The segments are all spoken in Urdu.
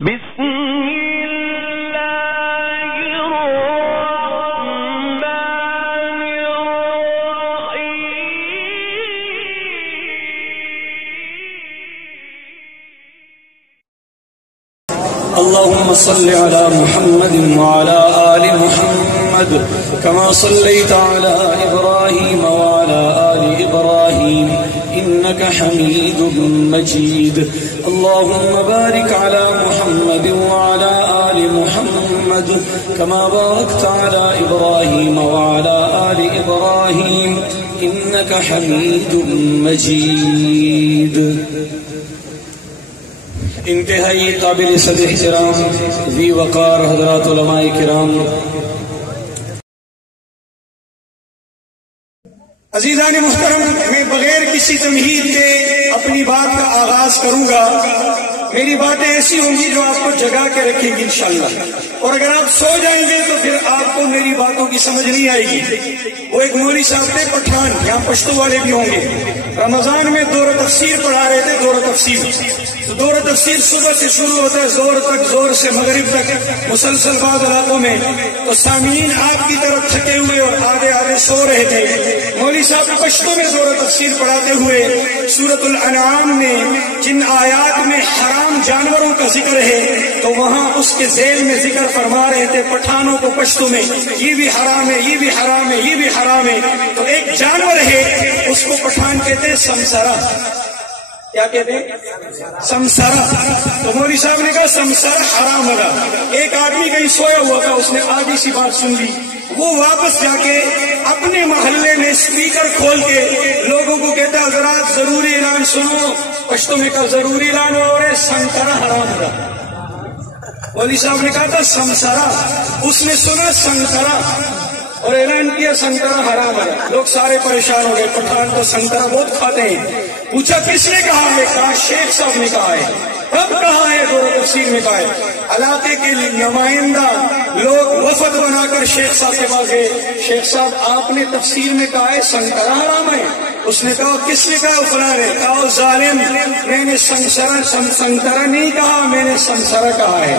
بسم اللہ الرحمن الرحیم اللهم صل على محمد وعلى آل محمد كما صليت على إبراهيم وعلى آل إبراهيم إنك حميد مجيد اللهم بارك على محمد وعلى آل محمد كما باركت على إبراهيم وعلى آل إبراهيم إنك حميد مجيد انتہائی قابل صد احترام ذی وقار حضرات علماء کرام، عزیزان محترم، میں بغیر کسی تمہید کے اپنی بات کا آغاز کروں گا۔ میری باتیں ایسی ہوں گی جو آپ کو جگا کے رکھیں گی انشاءاللہ، اور اگر آپ سو جائیں گے تو پھر آپ کو میری باتوں کی سمجھ نہیں آئے گی۔ وہ ایک مولوی صاحب تھے پٹھان، یہاں پشتو والے بھی ہوں گے، رمضان میں دورہ تفسیر پڑھا رہے تھے، دورہ تفسیر۔ تو دورہ تفسیر صبح سے شروع ہوتا ہے زور تک، زور سے مغرب تک مسلسل بعض علاقوں میں۔ تو سامعین آپ کی طرف تھکے ہوئے اور آدھے آدھے سو رہے تھے۔ مولوی صاحب پشتو میں دورہ تفسیر پڑھاتے ہوئے سورۃ الانعام میں جن آیات میں حرام جانوروں کا ذکر ہے تو وہاں اس کے ذیل میں ذکر فرما رہے تھے پٹھانوں کو پشتو میں یہ بھی حرام ہے، یہ بھی حرام ہے، یہ بھی حرام ہے۔ تو ایک جانور ہے اس کو پٹھان کہتے ہیں سمسرا۔ کیا کہتے ہیں؟ سمسرا۔ تو مولوی صاحب نے کہا سمسرا حرام ہوگا۔ ایک آدمی کہیں سویا ہوا تھا، اس نے آدھی سی بات سن لی، وہ واپس جا کے اپنے محلے میں اسپیکر کھول کے لوگوں کو کہتا ہے حضرات ضروری اعلان سنو۔ پشتو میں کہا ضروری اعلان ہو رہے سنترا حرام ہوگا۔ مولوی صاحب نے کہا تھا سمسرا، اس نے سنا سنترا اور اعلان کیا سنترا حرام ہے۔ لوگ سارے پریشان ہو گئے، پٹھان تو سنترا بہت کھاتے ہیں۔ پوچھا کس نے کہا ہے؟ کہا شیخ صاحب نے کہا ہے۔ کب کہا ہے؟ دورہ تفسیر میں کہا ہے۔ علاقے کے نمائندہ لوگ وفد بنا کر شیخ صاحب کے پاس گئے، شیخ صاحب آپ نے تفسیر میں کہا ہے سنترا حرام ہے۔ اس نے کہا کس نے کہا؟ فلاں نے کہا ظالم، میں نے سنترا نہیں کہا، میں نے سمسرا کہا ہے۔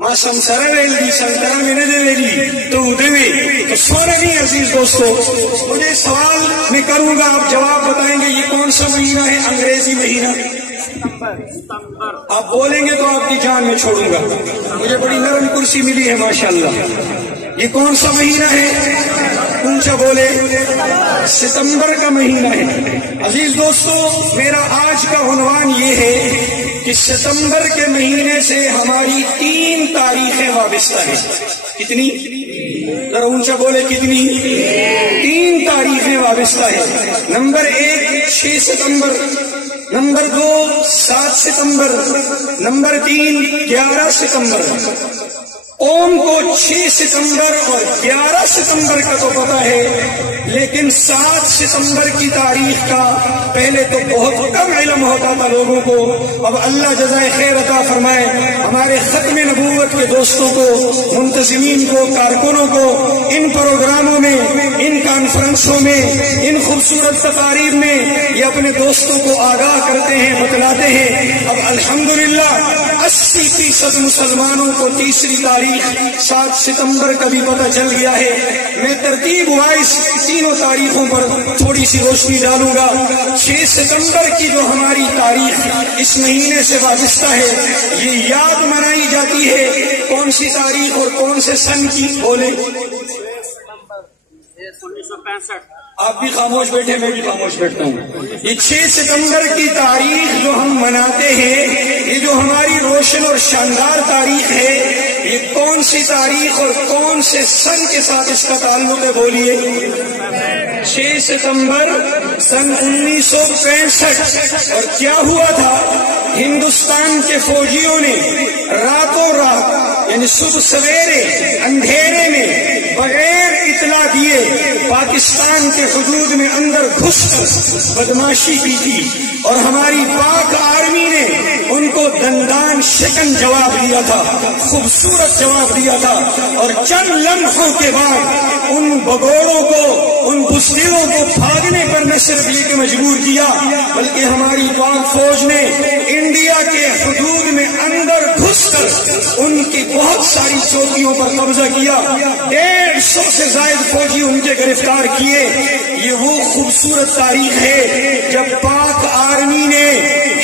ماں سمسرا ویلی سنترا میں نے دے ویلی تو ادے تو سونا نہیں۔ عزیز دوستو، مجھے سوال میں کروں گا، آپ جواب بتائیں گے یہ کون سا مہینہ ہے؟ انگریزی مہینہ آپ بولیں گے تو آپ کی جان میں چھوڑوں گا۔ مجھے بڑی نرم کرسی ملی ہے ماشاءاللہ۔ یہ کون سا مہینہ ہے؟ اونچا بولے۔ ستمبر کا مہینہ ہے۔ عزیز دوستو، میرا آج کا عنوان یہ ہے کہ ستمبر کے مہینے سے ہماری 3 تاریخیں وابستہ ہیں۔ کتنی؟ ذرا اونچا بولے کتنی؟ 3 تاریخیں وابستہ ہیں۔ نمبر 1 6 ستمبر، نمبر 2 7 ستمبر، نمبر 3 11 ستمبر۔ قوم کو 6 ستمبر اور 11 ستمبر کا تو پتا ہے، لیکن 7 ستمبر کی تاریخ کا پہلے تو بہت کم علم ہوتا تھا لوگوں کو۔ اب اللہ جزائے خیر عطا فرمائے ہمارے ختم نبوت کے دوستوں کو، منتظمین کو، کارکنوں کو، ان پروگراموں میں، ان کانفرنسوں میں، ان خوبصورت تقاریب میں یہ اپنے دوستوں کو آگاہ کرتے ہیں، بتلاتے ہیں۔ اب الحمدللہ 80% مسلمانوں کو تیسری تاریخ 7 ستمبر کا بھی پتہ چل گیا ہے۔ میں ترتیب وائز تینوں تاریخوں پر تھوڑی سی روشنی ڈالوں گا۔ 6 ستمبر کی جو ہماری تاریخ اس مہینے سے وابستہ ہے، یہ یاد منائی جاتی ہے کون سی تاریخ اور کون سے سن کی؟ بولے 1965۔ آپ بھی خاموش بیٹھے، میں بھی خاموش بیٹھتا ہوں۔ یہ 6 ستمبر کی تاریخ جو ہم مناتے ہیں، یہ جو ہماری روشن اور شاندار تاریخ ہے، یہ کون سی تاریخ اور کون سے سن کے ساتھ اس کا تعلق ہے؟ بولیے 6 ستمبر سن 1965۔ اور کیا ہوا تھا؟ ہندوستان کے فوجیوں نے راتوں رات، یعنی صبح سویرے اندھیرے میں بغیر اطلاع دیے پاکستان کے حدود میں اندر گھس کر بدماشی کی تھی، اور ہماری پاک آرمی نے ان کو دندان شکن جواب دیا تھا، خوبصورت جواب دیا تھا۔ اور چند لمحوں کے بعد ان بگوڑوں کو، ان بزدلوں کو بھاگنے پر نہ صرف یہ کہ مجبور کیا، بلکہ ہماری پاک فوج نے انڈیا کے حدود میں اندر ساری چوکیوں پر قبضہ کیا، 150 سے زائد فوجی ان کے گرفتار کیے۔ یہ وہ خوبصورت تاریخ ہے جب پاک آرمی نے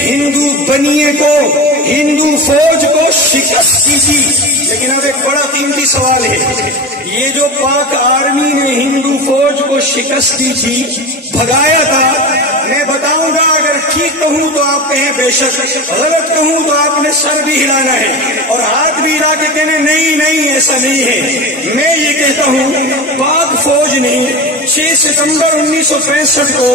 ہندو بنیے کو، ہندو فوج کو شکست دی تھی۔ لیکن اب ایک بڑا قیمتی سوال ہے، یہ جو پاک آرمی نے ہندو فوج کو شکست دی تھی، بھگایا تھا، میں بتاؤں گا اگر ٹھیک کہوں تو آپ کہیں بے شک، غلط کہوں تو آپ نے سر بھی ہلانا ہے اور ہاتھ بھی ہلا کے کہنے نہیں نہیں ایسا نہیں ہے۔ میں یہ کہتا ہوں پاک فوج نے 6 ستمبر 1965 کو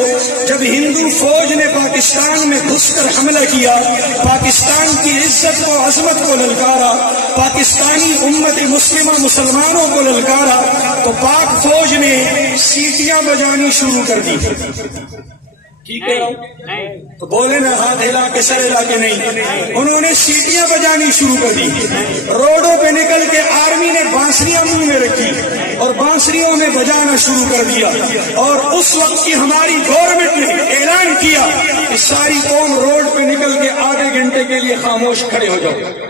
جب ہندو فوج نے پاکستان میں گھس کر حملہ کیا، پاکستان کی عزت و عظمت کو للکارا، پاکستانی امت مسلمہ مسلمانوں کو للکارا، تو پاک فوج نے سیٹیاں بجانی شروع کر دی۔ ٹھیک ہے تو بولے نا ہاتھ ہلا کے سر ہلا کے نہیں، انہوں نے سیٹیاں بجانی شروع کر دی۔ روڈوں پہ نکل کے آرمی نے بانسریاں منہ میں رکھی اور بانسریوں میں بجانا شروع کر دیا، اور اس وقت کی ہماری گورنمنٹ نے اعلان کیا کہ ساری قوم روڈ پہ نکل کے آدھے گھنٹے کے لیے خاموش کھڑے ہو جاؤ۔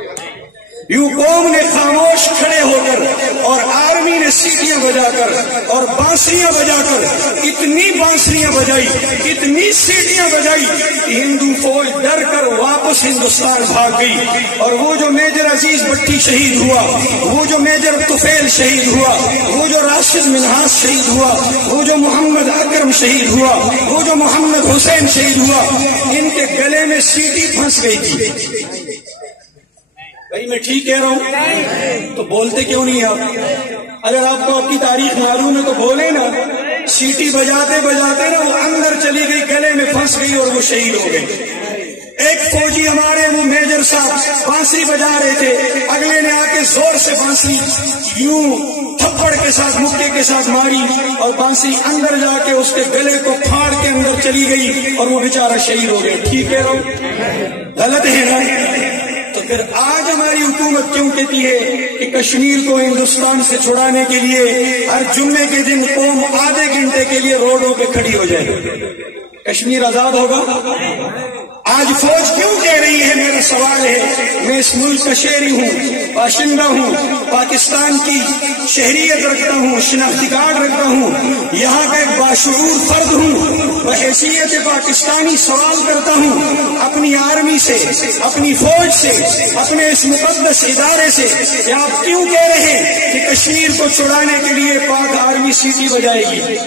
یوں قوم نے خاموش کھڑے ہو کر اور آرمی نے سیٹیاں بجا کر اور بانسریاں بجا کر اتنی بانسریاں بجائی، اتنی سیٹیاں بجائی کہ ہندو فوج ڈر کر واپس ہندوستان بھاگ گئی۔ اور وہ جو میجر عزیز بٹی شہید ہوا، وہ جو میجر طفیل شہید ہوا، وہ جو راشد منہاس شہید ہوا، وہ جو محمد اکرم شہید ہوا، وہ جو محمد حسین شہید ہوا، ان کے گلے میں سیٹی پھنس گئی تھی۔ بھائی میں ٹھیک کہہ رہا ہوں تو بولتے کیوں نہیں آپ؟ اگر آپ کو آپ کی تاریخ معلوم ہے تو بولے نا۔ سیٹی بجاتے بجاتے نا وہ اندر چلی گئی، گلے میں پھنس گئی اور وہ شہید ہو گئی۔ ایک فوجی ہمارے وہ میجر صاحب بانسری بجا رہے تھے، اگلے نے آ کے زور سے بانسری یوں تھپڑ کے ساتھ مکے کے ساتھ ماری اور بانسری اندر جا کے اس کے گلے کو پھاڑ کے اندر چلی گئی اور وہ بیچارہ شہید ہو گیا۔ ٹھیک ہے غلط ہے نا؟ تو پھر آج ہماری حکومت کیوں کہتی ہے کہ کشمیر کو ہندوستان سے چھڑانے کے لیے ہر جمعے کے دن قوم آدھے گھنٹے کے لیے روڈوں پہ کھڑی ہو جائے؟ کشمیر آزاد ہوگا؟ آج فوج کیوں کہہ رہی ہے؟ میرا سوال ہے، میں اس ملک کا شہری ہوں، باشندہ ہوں، پاکستان کی شہریت رکھتا ہوں، شناختی کارڈ رکھتا ہوں، یہاں کا ایک باشعور فرد ہوں، بحیثیت پاکستانی سوال کرتا ہوں اپنی آرمی سے، اپنی فوج سے، اپنے اس مقدس ادارے سے کہ آپ کیوں کہہ رہے ہیں کہ کشمیر کو چھڑانے کے لیے پاک آرمی سیٹی بجائے گی؟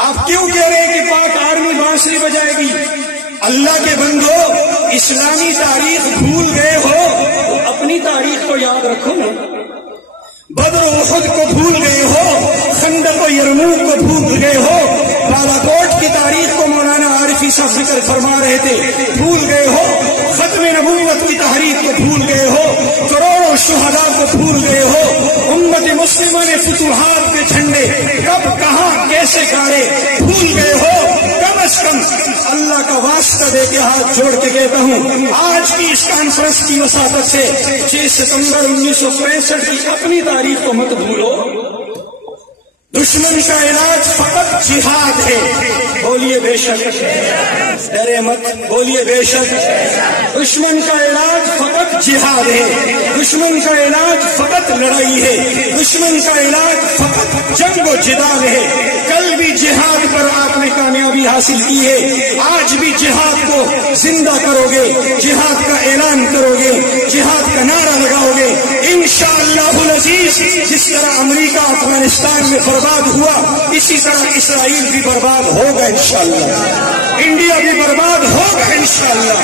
آپ کیوں کہہ رہے ہیں کہ پاک آرمی بانسری بجائے گی؟ اللہ کے بندو، اسلامی تاریخ بھول گئے ہو تو اپنی تاریخ کو یاد رکھو نا۔ بدر و احد کو بھول گئے ہو، خندق و یرموک کو بھول گئے ہو، بالا کوٹ کی تاریخ کو مولانا عارفی صاحب ذکر فرما رہے تھے، بھول گئے ہو، ختم نبوت کی تحریک کو بھول گئے ہو، کروڑوں شہداء کو بھول گئے ہو، امت مسلمہ نے فتوحات کے جھنڈے کب کہاں کیسے گاڑے بھول گئے ہو۔ کم از کم اللہ کا واسطہ دے کے ہاتھ جوڑ کے کہتا ہوں آج کی اس کانفرنس کی وساطت سے 6 ستمبر 1965 کی اپنی تاریخ کو مت بھولو۔ دشمن کا علاج فقط جہاد ہے، بولیے بے شک، ڈرے مت، بولیے بے شک۔ دشمن کا علاج فقط جہاد ہے، دشمن کا علاج فقط لڑائی ہے، دشمن کا علاج فقط جنگ و جدال ہے۔ کل بھی جہاد پر آپ نے کامیابی حاصل کی ہے، آج بھی جہاد کو زندہ کرو گے، جہاد کا اعلان کرو گے، جہاد کا نعرہ لگاؤ گے انشاءاللہ العزیز۔ جس طرح امریکہ افغانستان میں برباد ہوا، اسی طرح اسرائیل بھی برباد ہوگا انشاءاللہ، انڈیا بھی برباد ہوگا انشاءاللہ،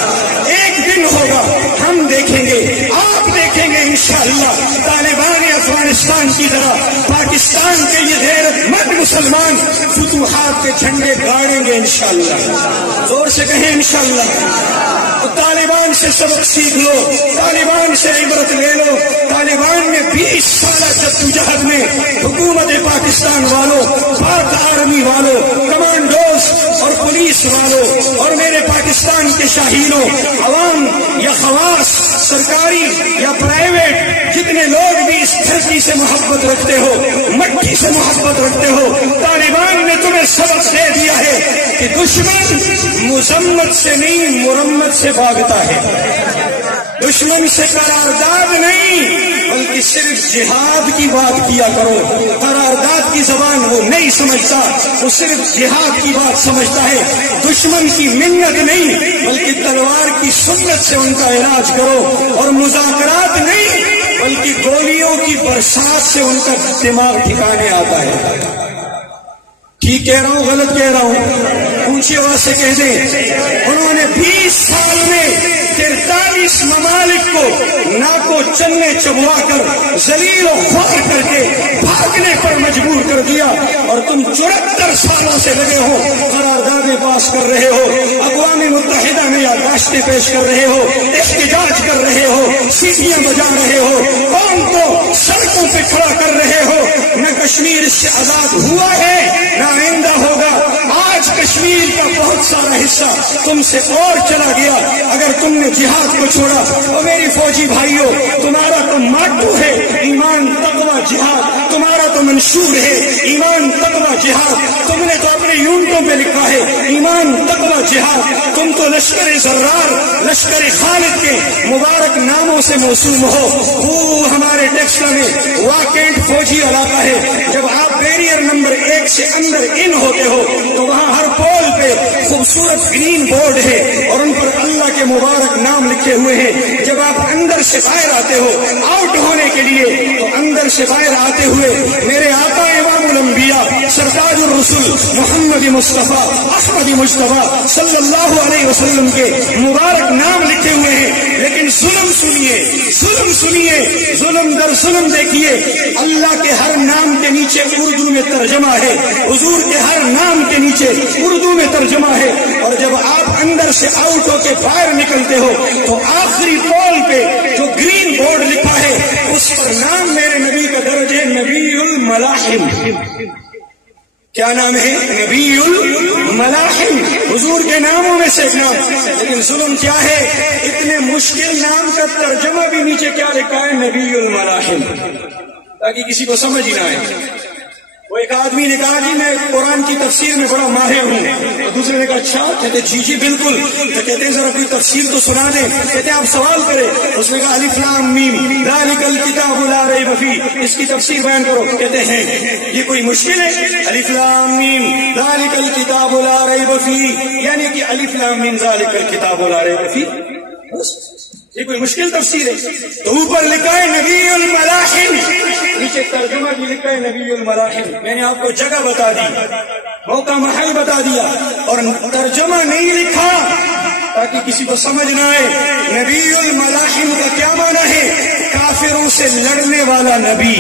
ایک دن ہوگا، ہم دیکھیں گے، آپ دیکھیں گے انشاءاللہ، طالبان افغانستان کی طرح پاکستان کے یہ غیرت مند مسلمان فتوحات کے جھنڈے گاڑیں گے انشاءاللہ، زور سے کہیں انشاءاللہ۔ تو طالبان سے سبق سیکھ لو، طالبان سے عبرت لے لو۔ طالبان نے 20 سالہ جدوجہد میں حکومت پاکستان والوں، پاک آرمی والوں، کمانڈوز اور پولیس والوں اور میرے پاکستان کے شاہینوں، عوام یا خواص، سرکاری یا پرائیویٹ، جتنے لوگ بھی اس دھرتی سے محبت رکھتے ہو، مٹی سے محبت رکھتے ہو، طالبان نے تمہیں سبق دے دیا ہے کہ دشمن مذمت سے نہیں مرمت سے بھاگتا ہے، دشمن سے قرارداد نہیں بلکہ صرف جہاد کی بات کیا کرو۔ قرارداد کی زبان وہ نہیں سمجھتا، وہ صرف جہاد کی بات سمجھتا ہے۔ دشمن کی منت نہیں بلکہ تلوار کی سنت سے ان کا علاج کرو، اور مذاکرات نہیں بلکہ گولیوں کی برسات سے ان کا دماغ ٹھکانے آتا ہے۔ ٹھیک کہہ رہا ہوں غلط کہہ رہا ہوں؟ اونچی آواز سے کہہ دیں، انہوں نے 20 سال میں 43 ممالک کو ناکو چنے چبوا کر ذلیل و خوار کر کے بھاگنے پر مجبور کر دیا، اور تم 74 سالوں سے لگے ہو، قراردادیں پاس کر رہے ہو، اقوام متحدہ میں یادداشتیں پیش کر رہے ہو، احتجاج کر رہے ہو، سیٹیاں بجا رہے ہو، قوم کو سڑکوں پہ کھڑا کر رہے ہو۔ نہ کشمیر اس سے آزاد ہوا ہے نہ آئندہ ہوگا۔ آج کشمیر کا بہت سارا حصہ تم سے اور چلا گیا اگر تم نے جہاد کو چھوڑا۔ اور میری فوجی بھائیوں، تمہارا تو ماٹو ہے ایمان تقوی جہاد، تمہارا تو منشور ہے ایمان تقوی جہاد، تم نے تو اپنے یونٹوں پہ لکھا ہے ایمان تقوی جہاد۔ تم تو لشکر زرار، لشکر خالد کے مبارک ناموں سے موسوم ہو۔ وہ ہمارے ٹیکسلا میں واقعی فوجی علاقہ ہے، جب آپ بیریئر نمبر 1 سے اندر ان ہوتے ہو تو وہاں ہر پول پہ خوبصورت گرین بورڈ ہے اور ان پر اللہ کے مبارک نام لکھے ہوئے ہیں۔ جب آپ اندر سے باہر آتے ہو آؤٹ ہونے کے لیے تو اندر سے باہر آتے ہوئے میرے آقا امام الانبیاء سرتاج الرسول محمد مصطفیٰ احمد مجتبیٰ صلی اللہ علیہ وسلم کے مبارک نام لکھے ہوئے ہیں۔ لیکن ظلم سنیے، ظلم سنیے، ظلم در ظلم دیکھیے۔ اللہ کے ہر نام کے نیچے اردو میں ترجمہ ہے، حضور کے ہر نام کے نیچے اردو میں ترجمہ ہے، اور جب آپ اندر سے آؤٹ ہو کے باہر نکلتے ہو تو آخری پول پہ جو گرین بورڈ لکھا ہے اس پر نام میرے نبی کا درج ہے، نبی الملاحم۔ کیا نام ہے؟ نبی الملاحم، حضور کے ناموں میں سے ایک نام۔ لیکن ظلم کیا ہے؟ اتنے مشکل نام کا ترجمہ بھی نیچے کیا لکھا ہے؟ نبی الملاحم، تاکہ کسی کو سمجھ ہی نہ آئے۔ وہ ایک آدمی نے کہا جی میں قرآن کی تفسیر میں بڑا ماہر ہوں، اور دوسرے نے کہا اچھا؟ کہتے جی جی بالکل۔ تو کہتے ہیں ذرا کوئی تفسیر تو سنا دیں۔ کہتے ہیں آپ سوال کریں۔ اس نے کہا الف لام میم ذالک الکتاب لا ریب فیہ، اس کی تفسیر بیان کرو۔ کہتے ہیں یہ کوئی مشکل ہے؟ الف لام میم ذالک الکتاب لا ریب فیہ، یعنی کہ الف لام میم ذالک الکتاب لا ریب فیہ، بس یہ کوئی مشکل تفسیر ہے؟ تو اوپر لکھا ہے نبی الملاحم، نیچے ترجمہ بھی لکھا ہے نبی الملاحم۔ میں نے آپ کو جگہ بتا دی، موقع محل بتا دیا، اور ترجمہ نہیں لکھا تاکہ کسی کو سمجھ نہ آئے۔ نبی الملاحم کا کیا معنی ہے؟ کافروں سے لڑنے والا نبی،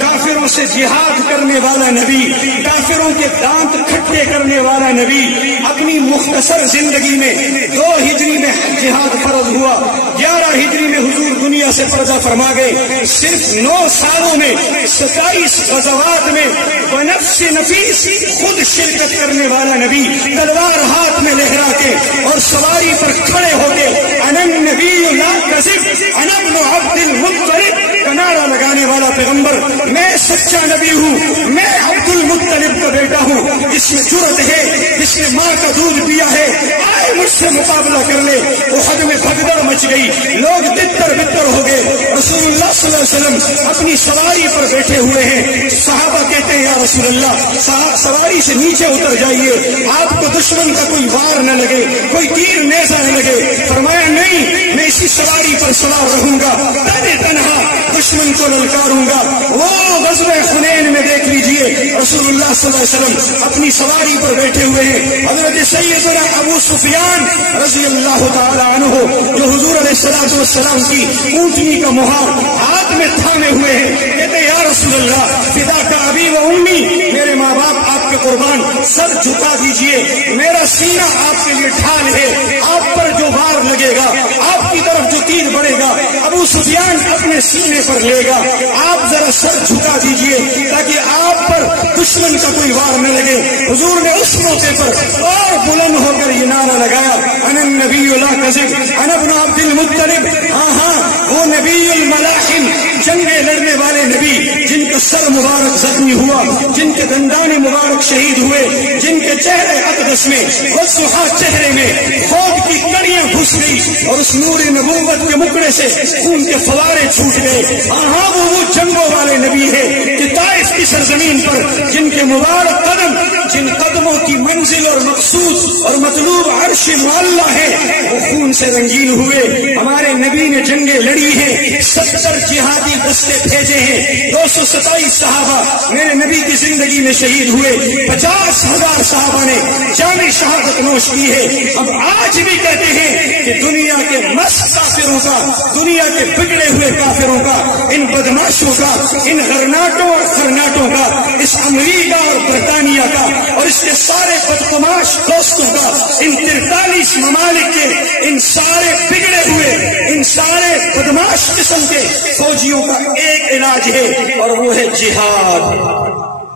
کافروں سے جہاد کرنے والا نبی، کافروں کے دانت کھٹے کرنے والا نبی۔ اپنی مختصر زندگی میں 2 ہجری میں جہاد فرض ہوا، 11 ہجری میں حضور دنیا سے پردہ فرما گئے۔ صرف 9 سالوں میں 27 غزوات میں بنفس نفیس خود شرکت کرنے والا نبی، تلوار ہاتھ میں لہرا کے اور سواری پر کھڑے ہو کے انا النبی لا کذب انا ابن عبد المطلب کا نعرہ لگانے والا پیغمبر، میں سچا نبی ہوں، میں عبد المطلب کا بیٹا ہوں، جس میں جرأت ہے، جس نے ماں کا دودھ پیا ہے، آئے مجھ سے مقابلہ کر لے۔ احد میں بھگدڑ مچ گئی، لوگ تتر بتر ہو گئے، رسول اللہ صلی اللہ علیہ وسلم اپنی سواری پر بیٹھے ہوئے ہیں۔ صحابہ کہتے ہیں یا رسول اللہ سواری سے نیچے اتر جائیے، آپ کو دشمن کا کوئی وار نہ لگے، کوئی تیر نیزہ نہ لگے۔ فرمایا نہیں، میں اسی سواری پر سوار رہوں گا، تنے تنہا دشمن کو للکاروں گا۔ وہ غزوہ حنین میں دیکھ لیجئے، رسول اللہ صلی اللہ علیہ وسلم اپنی سواری پر بیٹھے ہوئے ہیں، حضرت سیدنا ابو سفیان رضی اللہ تعالی عنہ جو حضور علیہ السلام کی اونٹنی کا مہار ہاتھ میں تھامے ہوئے ہیں، کہتے ہیں یا رسول اللہ فداک ابی و امی، میرے ماں باپ آپ کے قربان، سر جھکا دیجئے، میرا سینہ آپ کے لیے ڈھال ہے، آپ پر جو وار لگے گا، آپ کی طرف جو تیر بڑھے گا، ابو سفیان اپنے سینے پر لے گا، آپ ذرا سر جھکا دیجئے تاکہ آپ پر دشمن کا کوئی وار نہ لگے۔ حضور نے اس موقع پر اور بلند ہو کر یہ نعرہ لگایا انا النبی لا کذب انا ابن عبد المطلب۔ ہاں ہاں، وہ نبی الملاحم جنگیں لڑنے والے نبی، جن کا سر مبارک زخمی ہوا، جن کے دندان مبارک شہید ہوئے، جن کے چہرے اقدس میں والضحیٰ چہرے میں خوف کی کڑیاں گھس گئی اور اس نور نبوت کے مکڑے سے خون کے فوارے چھوٹ گئے۔ ہاں وہ جنگوں والے نبی ہے کہ طائف کی سرزمین پر جن کے مبارک قدم، جن قدموں کی منزل اور مقصود اور مطلوب عرش معلیٰ ہے، وہ خون سے رنگین ہوئے۔ ہمارے نبی نے جنگیں لڑی ہیں، 70 جہادی دستے بھیجے ہیں، 227 صحابہ میرے نبی کی زندگی میں شہید ہوئے، 50,000 صحابہ نے جامع شہادت نوش کی ہے۔ اب آج بھی کہتے ہیں کہ دنیا کے مست کافروں کا، دنیا کے بگڑے ہوئے کافروں کا، ان بدماشوں کا، ان غرناٹوں اور خرناٹوں کا، اس امریکہ اور برطانیہ کا اور اس کے سارے بدتماش دوستوں کا، ان 43 ممالک کے ان سارے بگڑے ہوئے، ان سارے بدماش قسم کے فوجیوں کا ایک علاج ہے اور وہ ہے جہاد۔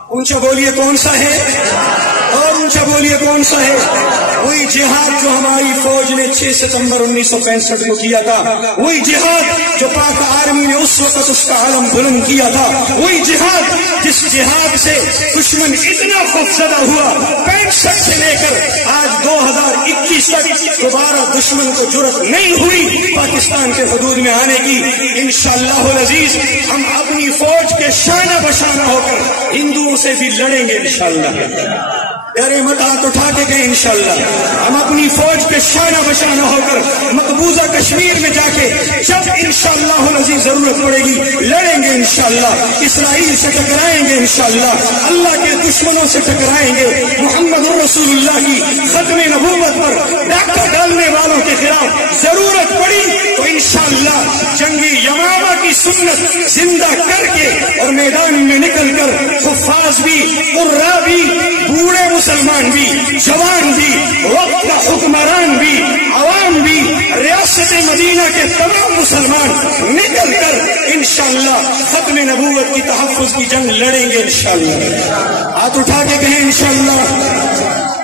اونچا بولیے کون سا ہے؟ اور اونچا بولیے کون سا ہے؟ وہی جہاد جو ہماری فوج نے 6 ستمبر 1965 کو کیا تھا، وہی جہاد جو پاک آرمی نے اس وقت اس کا علم بلند کیا تھا، وہی جہاد جس جہاد سے دشمن اتنا خوفزدہ ہوا 65 سے لے کر آج 2021 تک دوبارہ دشمن کو جرأت نہیں ہوئی پاکستان کے حدود میں آنے کی۔ انشاءاللہ العزیز ہم اپنی فوج کے شانہ بشانہ ہو کر ہندوؤں سے بھی لڑیں گے انشاءاللہ۔ ڈرے مت، ہاتھ اٹھا کے گئے انشاءاللہ۔ ہم اپنی فوج کے شانہ بشانہ ہو کر مقبوضہ کشمیر میں جا کے جب انشاءاللہ العزیز ضرورت پڑے گی لڑیں گے انشاءاللہ۔ اسرائیل سے ٹکرائیں گے انشاءاللہ، اللہ کے دشمنوں سے ٹکرائیں گے، محمد الرسول اللہ کی ختم نبوت پر ڈاکہ ڈالنے والوں کے خلاف ضرورت پڑی تو انشاءاللہ جنگی یمامہ کی سنت زندہ کر کے اور میدان میں نکل کر حفاظ بھی، قرا بھی، بوڑھے مسلمان بھی، جوان بھی، وقت کا حکمران بھی، عوام بھی، ریاست مدینہ کے تمام مسلمان نکل کر انشاءاللہ ختم نبوت کی تحفظ کی جنگ لڑیں گے انشاءاللہ۔ ہاتھ اٹھا کے کہیں انشاءاللہ۔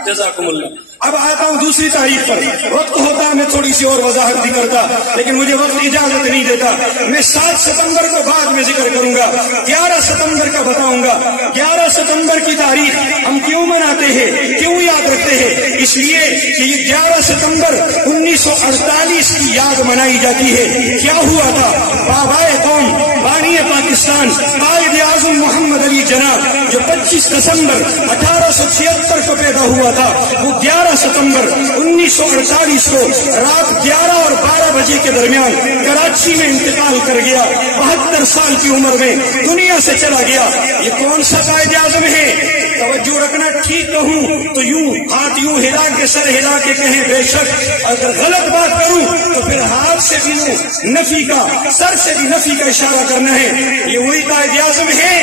جزاکم اللہ۔ اب آتا ہوں دوسری تاریخ پر، وقت ہوتا میں تھوڑی سی اور وضاحت بھی کرتا لیکن مجھے وقت اجازت نہیں دیتا۔ میں 7 ستمبر کو بعد میں ذکر کروں گا، 11 ستمبر کا بتاؤں گا۔ 11 ستمبر کی تاریخ ہم کیوں مناتے ہیں، کیوں یاد رکھتے ہیں؟ اس لیے کہ یہ 11 ستمبر 1948 کی یاد منائی جاتی ہے۔ کیا ہوا تھا؟ بابائے قوم، بانی پاکستان، قائد اعظم محمد علی جناح جو 25 دسمبر 1876 کو پیدا ہوا تھا، وہ 11 ستمبر 1948 کو رات 11 اور 12 بجے کے درمیان کراچی میں انتقال کر گیا۔ 72 سال کی عمر میں دنیا سے چلا گیا۔ یہ کون سا قائد اعظم ہے؟ توجہ رکھنا، ٹھیک کہوں تو یوں ہاتھ یوں ہلا کے سر ہلا کے کہیں بے شک، اگر غلط بات کروں تو پھر ہاتھ سے بھی نفی کا، سر سے بھی نفی کا اشارہ کرنا ہے۔ یہ وہی قائد اعظم ہے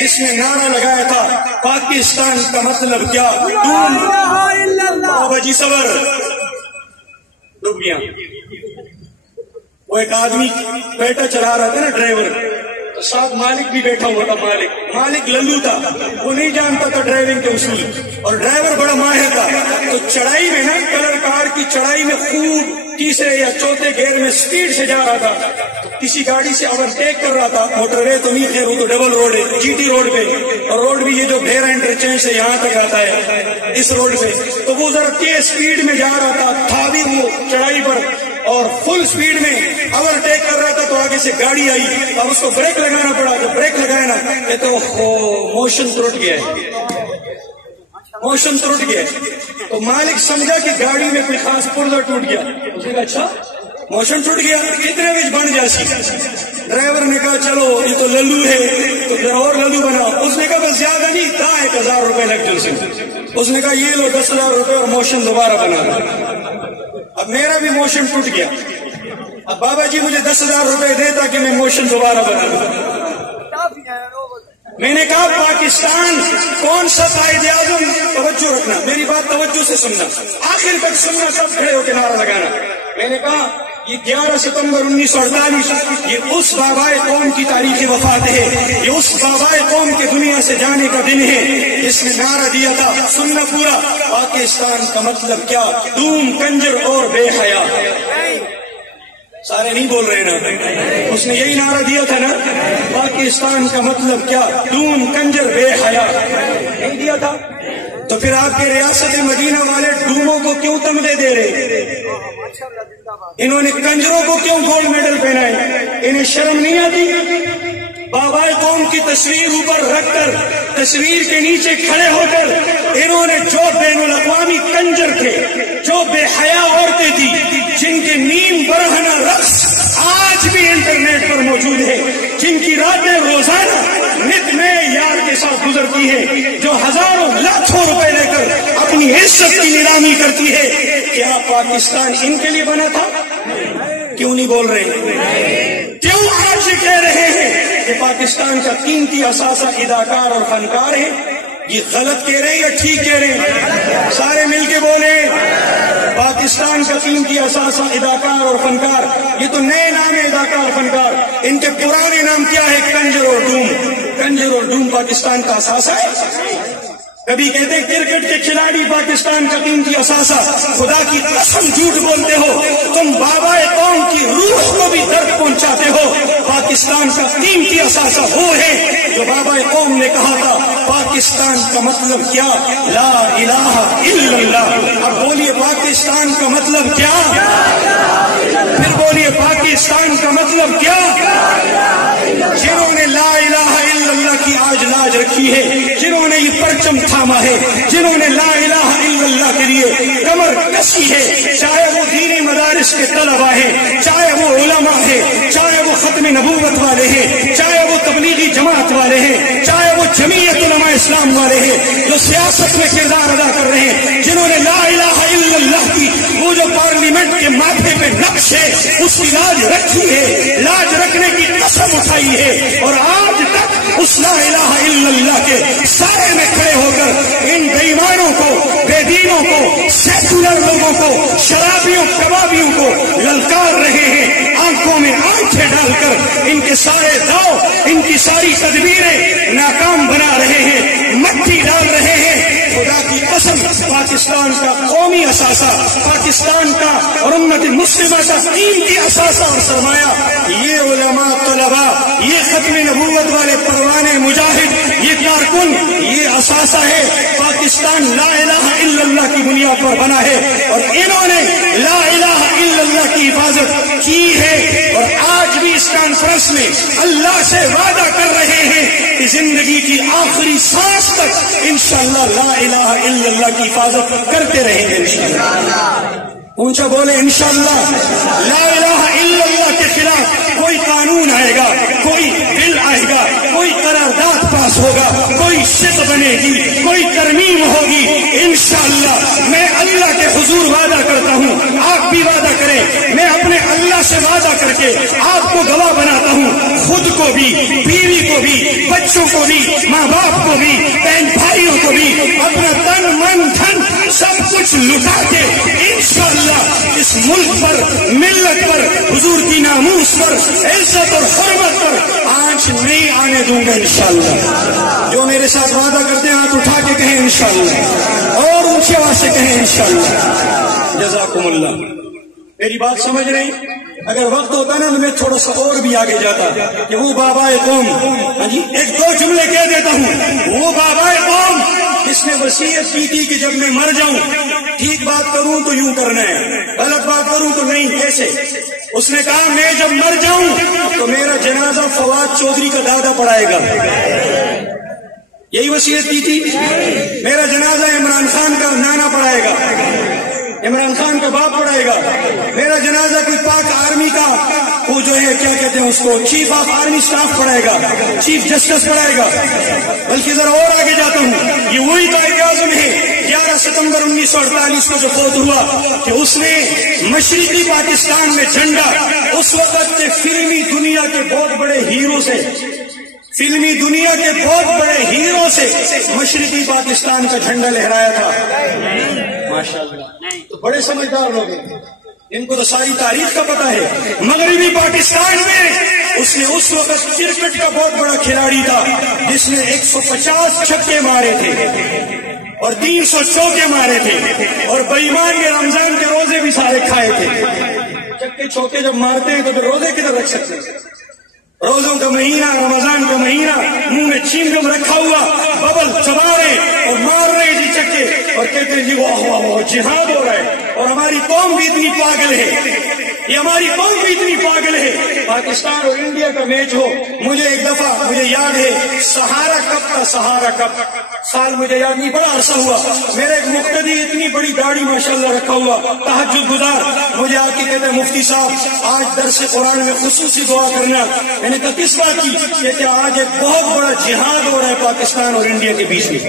جس نے نعرہ لگایا تھا پاکستان کا مطلب کیا؟ بابا جی صبر ڈوب گیا۔ وہ ایک آدمی بیٹا چلا رہا تھا نا، ڈرائیور، تو ساتھ مالک بھی بیٹھا ہوا تھا۔ مالک للو تھا، وہ نہیں جانتا تھا ڈرائیونگ کے اصول، اور ڈرائیور بڑا ماہر تھا۔ تو چڑھائی میں نا، کلر کار کی چڑھائی میں خوب تیسرے یا چوتھے گیئر میں سپیڈ سے جا رہا تھا، تو کسی گاڑی سے اوورٹیک کر رہا تھا۔ موٹر وے تو نہیں، خیر وہ تو ڈبل روڈ ہے، جی ٹی روڈ پہ، اور روڈ بھی یہ جو بھیرا انٹرچینج سے یہاں تک آتا ہے اس روڈ پہ، تو وہ ذرا تیز سپیڈ میں جا رہا تھا بھی وہ چڑھائی پر، اور فل سپیڈ میں اوورٹیک کر رہا تھا۔ تو آگے سے گاڑی آئی اور اس کو بریک لگانا پڑا۔ جب بریک لگایا نا تو موشن ٹوٹ گیا، موشن ٹوٹ گیا۔ تو مالک سمجھا کہ گاڑی میں کوئی خاص پرزہ ٹوٹ گیا۔ اس نے کہا اچھا موشن ٹوٹ گیا، کتنے بج بن جاسی؟ ڈرائیور نے کہا چلو یہ تو للو ہے تو پھر اور للو بنا۔ اس نے کہا بس زیادہ نہیں، 1000 روپے لگ سے۔ اس نے کہا یہ لو 10,000 روپے اور موشن دوبارہ بنا دو۔ اب میرا بھی موشن ٹوٹ گیا، اب بابا جی مجھے 10,000 روپے دے تاکہ میں موشن دوبارہ بنا دوں۔ میں نے کہا پاکستان کون سا قائد اعظم؟ توجہ رکھنا، میری بات توجہ سے سننا، آخر تک سننا، سب کھڑے ہو کے نعرہ لگانا۔ میں نے کہا یہ 11 ستمبر 1948 یہ اس بابائے قوم کی تاریخی وفات ہے، یہ اس بابائے قوم کے دنیا سے جانے کا دن ہے جس نے نعرہ دیا تھا، سننا پورا، پاکستان کا مطلب کیا؟ دھوم، کنجر اور بے حیا۔ سارے نہیں بول رہے نا، وہ اس نے یہی نعرہ دیا تھا نا، پاکستان کا مطلب کیا، دون کنجر بے حیا، نہیں دیا تھا؟ تو پھر آپ کے ریاست مدینہ والے ڈوموں کو کیوں تمغے دے رہے؟ انہوں نے کنجروں کو کیوں گولڈ میڈل پہنائے؟ انہیں شرم نہیں آتی؟ بابا قوم کی تصویر اوپر رکھ کر، تصویر کے نیچے کھڑے ہو کر انہوں نے جو بین الاقوامی کنجر تھے، جو بے حیا عورتیں تھی، جن کے نیم برہنہ رقص آج بھی انٹرنیٹ پر موجود ہے، جن کی راتیں روزانہ نت نئے یار کے ساتھ گزرتی ہے، جو ہزاروں لاکھوں روپے لے کر اپنی عزت کی نیلامی کرتی ہے، کیا پاکستان ان کے لیے بنا تھا؟ کیوں نہیں بول رہے؟ کیوں آج کہہ رہے ہیں کہ پاکستان کا قیمتی اثاثہ اداکار اور فنکار ہے؟ یہ غلط کہہ رہے ہیں یا ٹھیک کہہ رہے ہیں؟ سارے مل کے بولے، پاکستان کا قیمتی اثاثہ اداکار اور فنکار، یہ تو نئے نام ہے اداکار فنکار، ان کے پرانے نام کیا ہے؟ کنجر اور ڈوم۔ کنجر اور ڈوم پاکستان کا اثاثہ ہے؟ کبھی کہتے ہیں کرکٹ کے کھلاڑی پاکستان کا قیمتی اثاثہ، خدا کی قسم جھوٹ بولتے ہو، تم بابا قوم کی روح کو بھی درد پہنچاتے ہو۔ پاکستان کا قیمتی اثاثہ وہ ہے جو بابا قوم نے کہا تھا پاکستان کا مطلب کیا، لا الہ الا اللہ۔ اب بولیے پاکستان کا مطلب کیا؟ پھر بولیے پاکستان کا مطلب کیا؟ جنہوں نے لا الہ الا اللہ کی آج لاج رکھی ہے، جنہوں نے یہ پرچم تھاما ہے، جنہوں نے لا الہ الا اللہ کے لیے کمر کسی ہے، چاہے وہ دینی مدارس کے طلبہ ہیں، چاہے وہ علماء ہیں، چاہے وہ ختم نبوت والے ہیں، چاہے وہ تبلیغی جماعت والے ہیں، چاہے وہ جمعیت علماء اسلام والے ہیں، جو سیاست میں کردار ادا کر رہے ہیں، جنہوں نے لا الہ الا اللہ کی وہ جو پارلیمنٹ کے ماتھے پہ نقش ہے اس کی لاج رکھی ہے، لاج رکھنے کی قسم اٹھائی ہے، اور آج تک اس لا الہ الا اللہ کے سائے میں کھڑے ہو کر ان بے ایمانوں کو، بے دینوں کو، سیکولر لوگوں کو، شرابیوں کبابیوں کو للکار رہے ہیں، آنکھوں میں آنکھیں ڈال کر ان کے سارے داؤ، ان کی ساری تدبیریں ناکام بنا رہے ہیں، مٹی ڈال رہے ہیں۔ خدا کی قسم، پاکستان کا قومی اثاثہ، پاکستان کا اور امت مسلمہ کا قیمتی اثاثہ اور سرمایہ یہ علماء، طلباء، یہ ختم نبوت والے پروانے مجاہد، یہ کارکن، یہ اثاثہ ہے۔ پاکستان لا الہ الا اللہ کی بنیاد پر بنا ہے، اور انہوں نے لا الہ الا اللہ کی حفاظت کی ہے، اور آج بھی اس کانفرنس میں اللہ سے وعدہ کر رہے ہیں کہ زندگی کی آخری سانس تک انشاءاللہ لا الہ الا اللہ کی حفاظت کرتے رہیں گے انشاءاللہ۔ اونچا بولے انشاءاللہ۔ لا الہ الا اللہ کے خلاف کوئی قانون آئے گا، کوئی بل آئے گا، کوئی قرارداد پاس ہوگا، کوئی شت بنے گی، کوئی ترمیم ہوگی، انشاءاللہ میں اللہ کے حضور وعدہ کرتا ہوں، آپ بھی وعدہ کریں، میں اپنے اللہ سے وعدہ کر کے آپ کو گواہ بناتا ہوں، خود کو بھی، بیوی کو بھی، بچوں کو بھی، ماں باپ کو بھی، بہن بھائیوں کو بھی، اپنا تن من دھن سب کچھ لٹا کے انشاءاللہ اس ملک پر، ملت پر، حضور کی ناموس پر، عزت اور حرمت پر آنچ نہیں آنے دوں گا انشاءاللہ۔ جو میرے ساتھ وعدہ کرتے ہیں ہاتھ اٹھا کے کہیں انشاءاللہ، اور اونچی آواز سے کہیں انشاءاللہ۔ جزاکم اللہ۔ میری بات سمجھ رہے ہیں؟ اگر وقت ہوتا نا تو میں تھوڑا سا اور بھی آگے جاتا کہ وہ بابا قوم، ہاں جی ایک دو جملے کہہ دیتا ہوں، وہ بابا قوم جس نے وصیت کی تھی کہ جب میں مر جاؤں ٹھیک بات کروں تو یوں کرنا ہے، غلط بات کروں تو نہیں، کیسے؟ اس نے کہا میں جب مر جاؤں تو میرا جنازہ فواد چودھری کا دادا پڑھائے گا، یہی وصیت کی تھی۔ میرا جنازہ عمران خان کا نانا پڑھائے گا، عمران خان کا باپ پڑھائے گا، میرا جنازہ کوئی پاک آرمی کا وہ جو ہے کیا کہتے ہیں اس کو، چیف آف آرمی سٹاف پڑھائے گا، چیف جسٹس پڑھائے گا۔ بلکہ ذرا اور آگے جاتا ہوں، یہ وہی قائد اعظم ہے 11 ستمبر 1948 کو جو فوت ہوا کہ اس نے مشرقی پاکستان میں جھنڈا اس وقت کے فلمی دنیا کے بہت بڑے ہیرو سے، فلمی دنیا کے بہت بڑے ہیرو سے مشرقی پاکستان کا جھنڈا لہرایا تھا۔ ماشاءاللہ، تو بڑے سمجھدار لوگ ہیں، ان کو تو ساری تاریخ کا پتہ ہے۔ مغربی پاکستان میں اس نے اس وقت کرکٹ کا بہت بڑا کھلاڑی تھا جس نے 150 چھکے مارے تھے اور 300 چوکے مارے تھے، اور بے ایمان کے رمضان کے روزے بھی سارے کھائے تھے۔ چکے چوکے جب مارتے ہیں تو پھر روزے کدھر رکھ سکتے ہیں؟ روزوں کا مہینہ، رمضان کا مہینہ، منہ میں چینگم رکھا ہوا، ببل چبا رہے اور مار رہے جی چکے اور کہتے ہیں جی واہ جہاد ہو رہا ہے. اور ہماری قوم بھی اتنی پاگل ہے، یہ ہماری قوم بھی اتنی پاگل ہے. پاکستان اور انڈیا کا میچ ہو، مجھے ایک دفعہ مجھے یاد ہے سہارا کپ کا، سہارا کپ سال مجھے یاد نہیں، بڑا عرصہ ہوا. میرے ایک مقتدی اتنی بڑی داڑھی ماشاءاللہ رکھا ہوا، تہجد گزار، مجھے آ کے کہتے ہیں مفتی صاحب آج درس قرآن میں خصوصی دعا کرنا. میں نے کہا کس بات کی؟ کہتے آج ایک بہت بڑا جہاد ہو رہا ہے پاکستان اور انڈیا کے بیچ میں.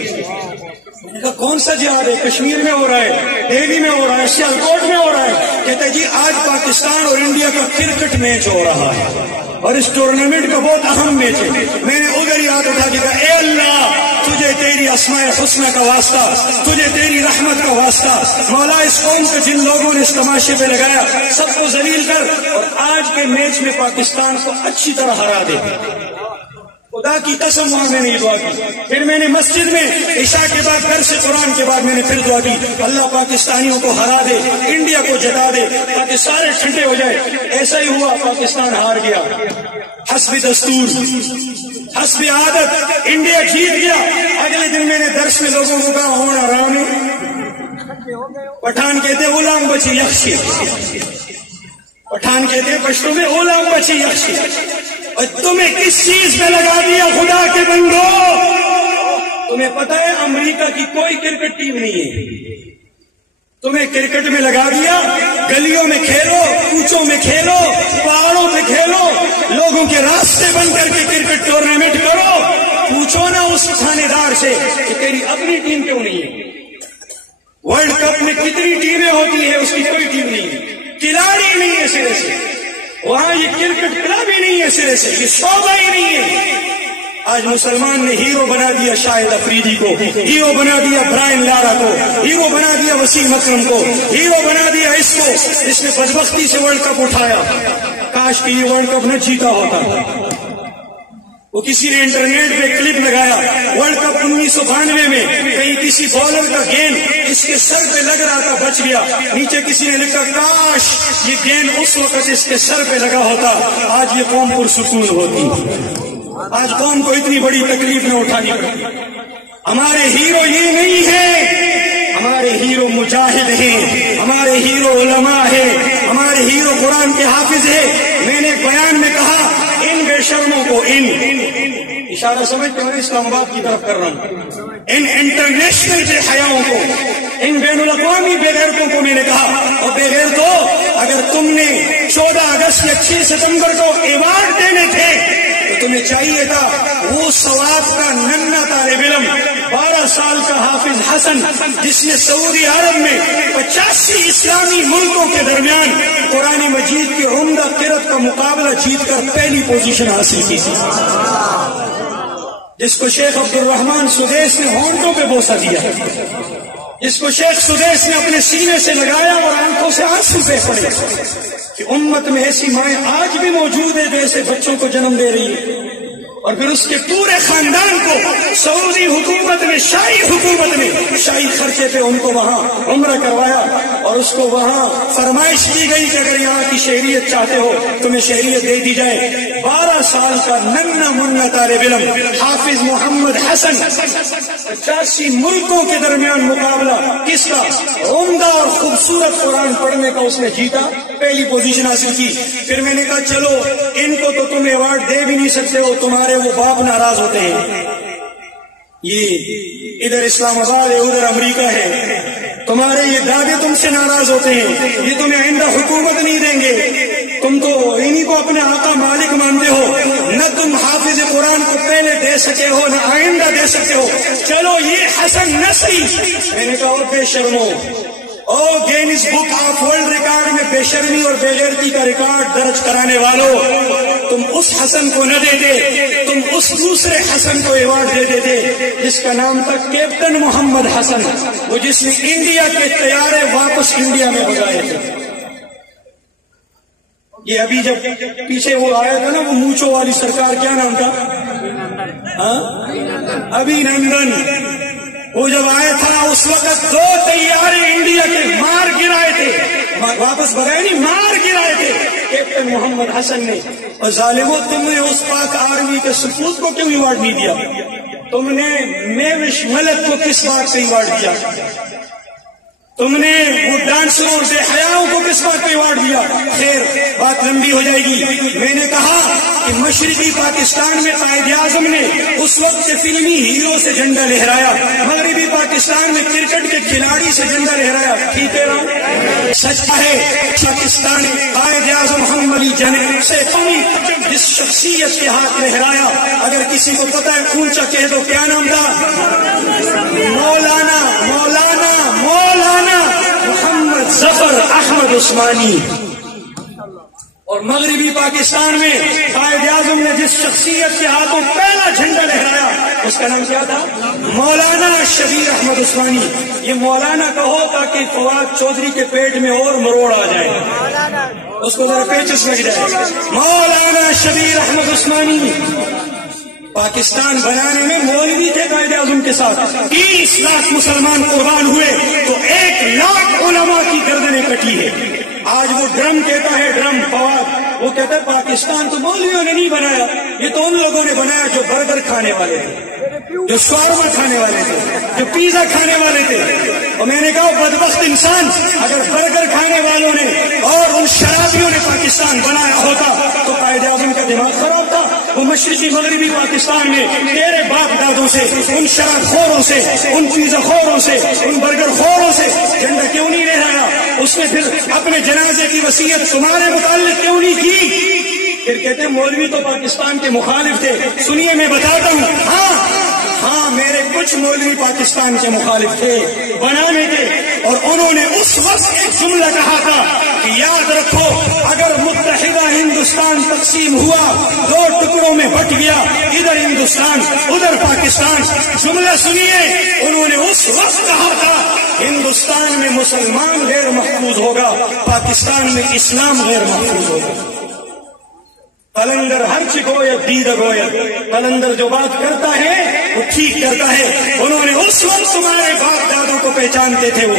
میں نے کہا کون سا جہاد ہے؟ کشمیر میں ہو رہا ہے، دہلی میں ہو رہا ہے، سیالکوٹ میں ہو رہا ہے. کہتے جی آج پاکستان اور انڈیا کا کرکٹ میچ ہو رہا ہے اور اس ٹورنامنٹ کا بہت اہم میچ ہے. میں نے ادھر ہی ہاتھ اٹھا کے کہا اے اللہ تجھے تیری اسماء الحسنى کا واسطہ، تجھے تیری رحمت کا واسطہ، مولا اس قوم کو جن لوگوں نے اس تماشے پہ لگایا سب کو ذلیل کر اور آج کے میچ میں پاکستان کو اچھی طرح ہرا دے. خدا کی قسم وہاں میں نے یہ دعا کی. پھر میں نے مسجد میں عشاء کے بعد درس قرآن کے بعد میں نے پھر دعا کی اللہ پاکستانیوں کو ہرا دے، انڈیا کو جتا دے تاکہ سارے ٹھنڈے ہو جائے. ایسا ہی ہوا، پاکستان ہار گیا حسب دستور، حسب عادت، انڈیا جیت گیا. اگلے دن میں نے درس میں لوگوں کو کہا ہونا آرام ہے. پٹھان کہتے غلام بچی یخشی، پٹھان کہتے پشتو میں غلام بچی یخشی. اور تمہیں کس چیز میں لگا دیا خدا کے بندو؟ تمہیں پتہ ہے امریکہ کی کوئی کرکٹ ٹیم نہیں ہے، تمہیں کرکٹ میں لگا دیا. گلیوں میں کھیلو، کوچوں میں کھیلو، پہاڑوں میں کھیلو، لوگوں کے راستے بند کر کے کرکٹ ٹورنامنٹ کرو. پوچھو نا اس تھانے دار سے کہ تیری اپنی ٹیم کیوں نہیں ہے؟ ورلڈ کپ میں کتنی ٹیمیں ہوتی ہیں، اس کی کوئی ٹیم نہیں ہے، کھلاڑی نہیں ہے سرے سے. وہاں یہ کرکٹ کلب ہی نہیں ہے سرے سے، یہ شعبہ ہی نہیں ہے. آج مسلمان نے ہیرو بنا دیا شاہد افریدی کو، ہیرو بنا دیا برائن لارا کو، ہیرو بنا دیا وسیم اکرم کو، ہیرو بنا دیا اس کو جس نے بدبختی سے ورلڈ کپ اٹھایا. کاش کہ یہ ورلڈ کپ نہ جیتا ہوتا. وہ کسی نے انٹرنیٹ پہ کلپ لگایا ورلڈ کپ 1992 میں کہیں کسی بالر کا گیند اس کے سر پہ لگ رہا تھا، بچ گیا. نیچے کسی نے لکھا کاش یہ گیند اس وقت اس کے سر پہ لگا ہوتا، آج یہ قوم پرسکون ہوتی، آج قوم کو اتنی بڑی تکلیف نہ اٹھانی پڑتی. ہمارے ہیرو یہ نہیں ہے، ہمارے ہیرو مجاہد ہیں، ہمارے ہیرو علماء ہیں، ہمارے ہیرو قرآن کے حافظ ہیں. میں نے ایک بیان میں کہا ان بے شرموں کو، ان اشارہ سمجھ کے میں اسلام آباد کی طرف کر رہا ہوں، ان انٹرنیشنل بے حیاؤں کو، ان بین الاقوامی بے غیرتوں کو میں نے کہا اور بے غیرتوں اگر تم نے 14 اگست یا 6 ستمبر کو ایوارڈ دینے تھے تو تمہیں چاہیے تھا وہ سوات کا ننھا طالب علم 12 سال کا حافظ حسن جس نے سعودی عرب میں 85 اسلامی ملکوں کے درمیان قرآن مجید کی عمدہ قرأت کا مقابلہ جیت کر پہلی پوزیشن حاصل کی تھی، جس کو شیخ عبد الرحمان سدیس نے ہونٹوں پہ بوسہ دیا، جس کو شیخ سدیس نے اپنے سینے سے لگایا اور آنکھوں سے آنسو بہ پڑے کہ امت میں ایسی مائیں آج بھی موجود ہیں جو ایسے بچوں کو جنم دے رہی ہے. اور پھر اس کے پورے خاندان کو سعودی حکومت نے، شاہی حکومت نے شاہی خرچے پہ ان کو وہاں عمرہ کروایا اور اس کو وہاں فرمائش کی گئی کہ اگر یہاں کی شہریت چاہتے ہو تمہیں شہریت دے دی جائے. 12 سال کا ننھا منھا طالب علم حافظ محمد حسن 85 ملکوں کے درمیان مقابلہ کس کا؟ عمدہ اور خوبصورت قرآن پڑھنے کا اس نے جیتا، پہلی پوزیشن حاصل کی. پھر میں نے کہا چلو ان کو تو تم ایوارڈ دے بھی نہیں سکتے ہو، تمہارے وہ باپ ناراض ہوتے ہیں، یہ ادھر اسلام آباد ہے ادھر امریکہ ہے، تمہارے یہ دادے تم سے ناراض ہوتے ہیں، یہ تمہیں آئندہ حکومت نہیں دیں گے، تم تو انہی کو اپنے آقا مالک مانتے ہو، نہ تم حافظ قرآن کو پہلے دے سکے ہو نہ آئندہ دے سکتے ہو، چلو یہ حسن نسری. میں نے کہا بے شرمو، Guinness book of world record میں بے شرمی اور بے غیرتی کا ریکارڈ درج کرانے والوں، تم اس حسن کو نہ دیتے، تم اس دوسرے حسن کو ایوارڈ دے دیتے جس کا نام تھا کیپٹن محمد حسن، وہ جس نے انڈیا کے طیارے واپس انڈیا میں بجائے تھے. یہ ابھی جب پیچھے وہ آیا تھا نا وہ مونچھوں والی سرکار، کیا نام تھا؟ ابھی نندن. وہ جب آیا تھا اس وقت 2 طیارے انڈیا کے مار گرائے تھے، واپس بغیر نہیں مار گرائے تھے کیپٹن محمد حسن نے. اور ظالموں، تم نے اس پاک آرمی کے سپوت کو کیوں ایوارڈ نہیں دیا؟ تم نے میوش ملک کو کس بات پہ ایوارڈ دیا؟ تم نے وہ ڈانسروں اور بے حیاؤں کو کس بات پہ ایوارڈ دیا؟ خیر، بات لمبی ہو جائے گی. میں نے کہا کہ مشرقی پاکستان میں قائد اعظم نے اس وقت کے فلمی ہیرو سے جھنڈا لہرایا، مغربی پاکستان میں کرکٹ کے کھلاڑی سے جھنڈا لہرایا. ٹھیک ہے نا؟ سچ ہے پاکستان قائد اعظم محمد علی جناح سے قومی جس شخصیت کے ہاتھ لہرایا، اگر کسی کو پتہ ہے اونچا کہہ دو، کیا نام تھا؟ مولانا محمد ظفر احمد عثمانی. اور مغربی پاکستان میں قائد اعظم نے جس شخصیت کے ہاتھوں پہلا جھنڈا لہرایا اس کا نام کیا تھا؟ مولانا شبیر احمد عثمانی. یہ مولانا کہو تاکہ فواد چودھری کے پیٹ میں اور مروڑ آ جائے، اس کو ذرا پیچس لگ جائے. مولانا شبیر احمد عثمانی پاکستان بنانے میں مولوی تھے قائد اعظم کے ساتھ. 30 لاکھ مسلمان قربان ہوئے تو 1 لاکھ علماء کی گردنیں کٹی ہے. آج وہ ڈرم کہتا ہے، ڈرم فواد، وہ کہتا ہے پاکستان تو مولویوں نے نہیں بنایا، یہ تو ان لوگوں نے بنایا جو برگر کھانے والے تھے، جو شاورما کھانے والے تھے، جو پیزا کھانے والے تھے. اور میں نے کہا بدبخت انسان، اگر برگر کھانے والوں نے اور ان شرابیوں نے پاکستان بنایا ہوتا تو قائد اعظم کا دماغ خراب تھا. وہ مشرقی مغربی پاکستان میں تیرے باپ دادوں سے، ان شراب خوروں سے، ان پیزا خوروں سے، ان برگر خوروں سے جھنڈا کیوں نہیں لہرایا؟ اس نے پھر اپنے جنازے کی وصیت تمہارے متعلق کیوں نہیں کی؟ پھر کہتے ہیں مولوی تو پاکستان کے مخالف تھے. سنیے میں بتاتا ہوں، ہاں میرے کچھ مولوی پاکستان کے مخالف تھے، بنانے کے، اور انہوں نے اس وقت ایک جملہ کہا تھا کہ یاد رکھو اگر متحدہ ہندوستان تقسیم ہوا، 2 ٹکڑوں میں بٹ گیا، ادھر ہندوستان ادھر پاکستان. جملہ سنیے، انہوں نے اس وقت کہا تھا ہندوستان میں مسلمان غیر محفوظ ہوگا، پاکستان میں اسلام غیر محفوظ ہوگا. قلندر ہر چکو یا دیدہ گویا، قلندر جو بات کرتا ہے وہ ٹھیک کرتا ہے. انہوں نے اس وقت تمہارے باپ دادوں کو پہچانتے تھے، وہ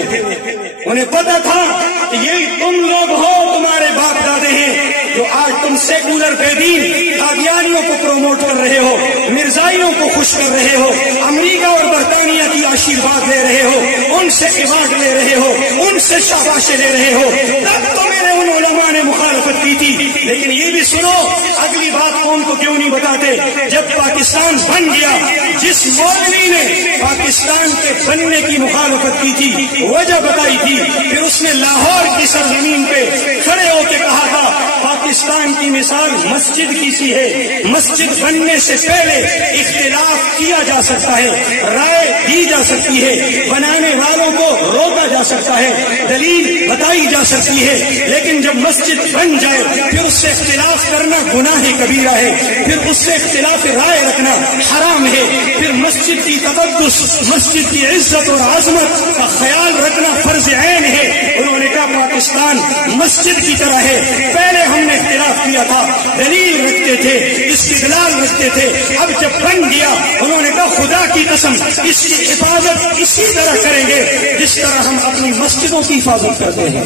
انہیں پتا تھا کہ یہی تم لوگ ہو، تمہارے باپ دادے ہیں جو آج تم سیکولر بے دین قادیانیوں کو پروموٹ کر رہے ہو، مرزائیوں کو خوش کر رہے ہو، امریکہ اور برطانیہ کی آشیرواد لے رہے ہو، ان سے ایوارڈ لے رہے ہو، ان سے شاباشیں لے رہے ہو. تب تو میرے ان علماء نے مخالفت کی تھی. لیکن یہ بھی سنو، اگلی بات قوم کو کیوں نہیں بتاتے؟ جب پاکستان بن گیا، جس مولوی نے پاکستان کے بننے کی مخالفت کی تھی، وجہ بتائی تھی، پھر اس نے لاہور کی سرزمین پہ کھڑے ہو کے کہا تھا پاکستان کی مثال مسجد کی سی ہے، مسجد بننے سے پہلے اختلاف کیا جا سکتا ہے، رائے دی جا سکتی ہے، بنانے والوں کو روکا جا سکتا ہے، دلیل بتائی جا سکتی ہے، لیکن جب مسجد بن جائے پھر اس سے اختلاف کرنا گناہ کبیرہ ہے، پھر اس سے اختلاف رائے رکھنا حرام ہے، پھر مسجد کی تقدس، مسجد کی عزت اور عظمت کا خیال رکھنا فرض عین ہے. انہوں نے کہا پاکستان مسجد کی طرح ہے، پہلے ہم نے اختلاف کیا تھا، دلیل رکھتے تھے، استدلال رکھتے تھے، اب جب بن گیا انہوں نے کہا خدا کی قسم اس کی حفاظت اسی طرح کریں گے جس طرح ہم اپنی مسجدوں کی حفاظت کرتے ہیں.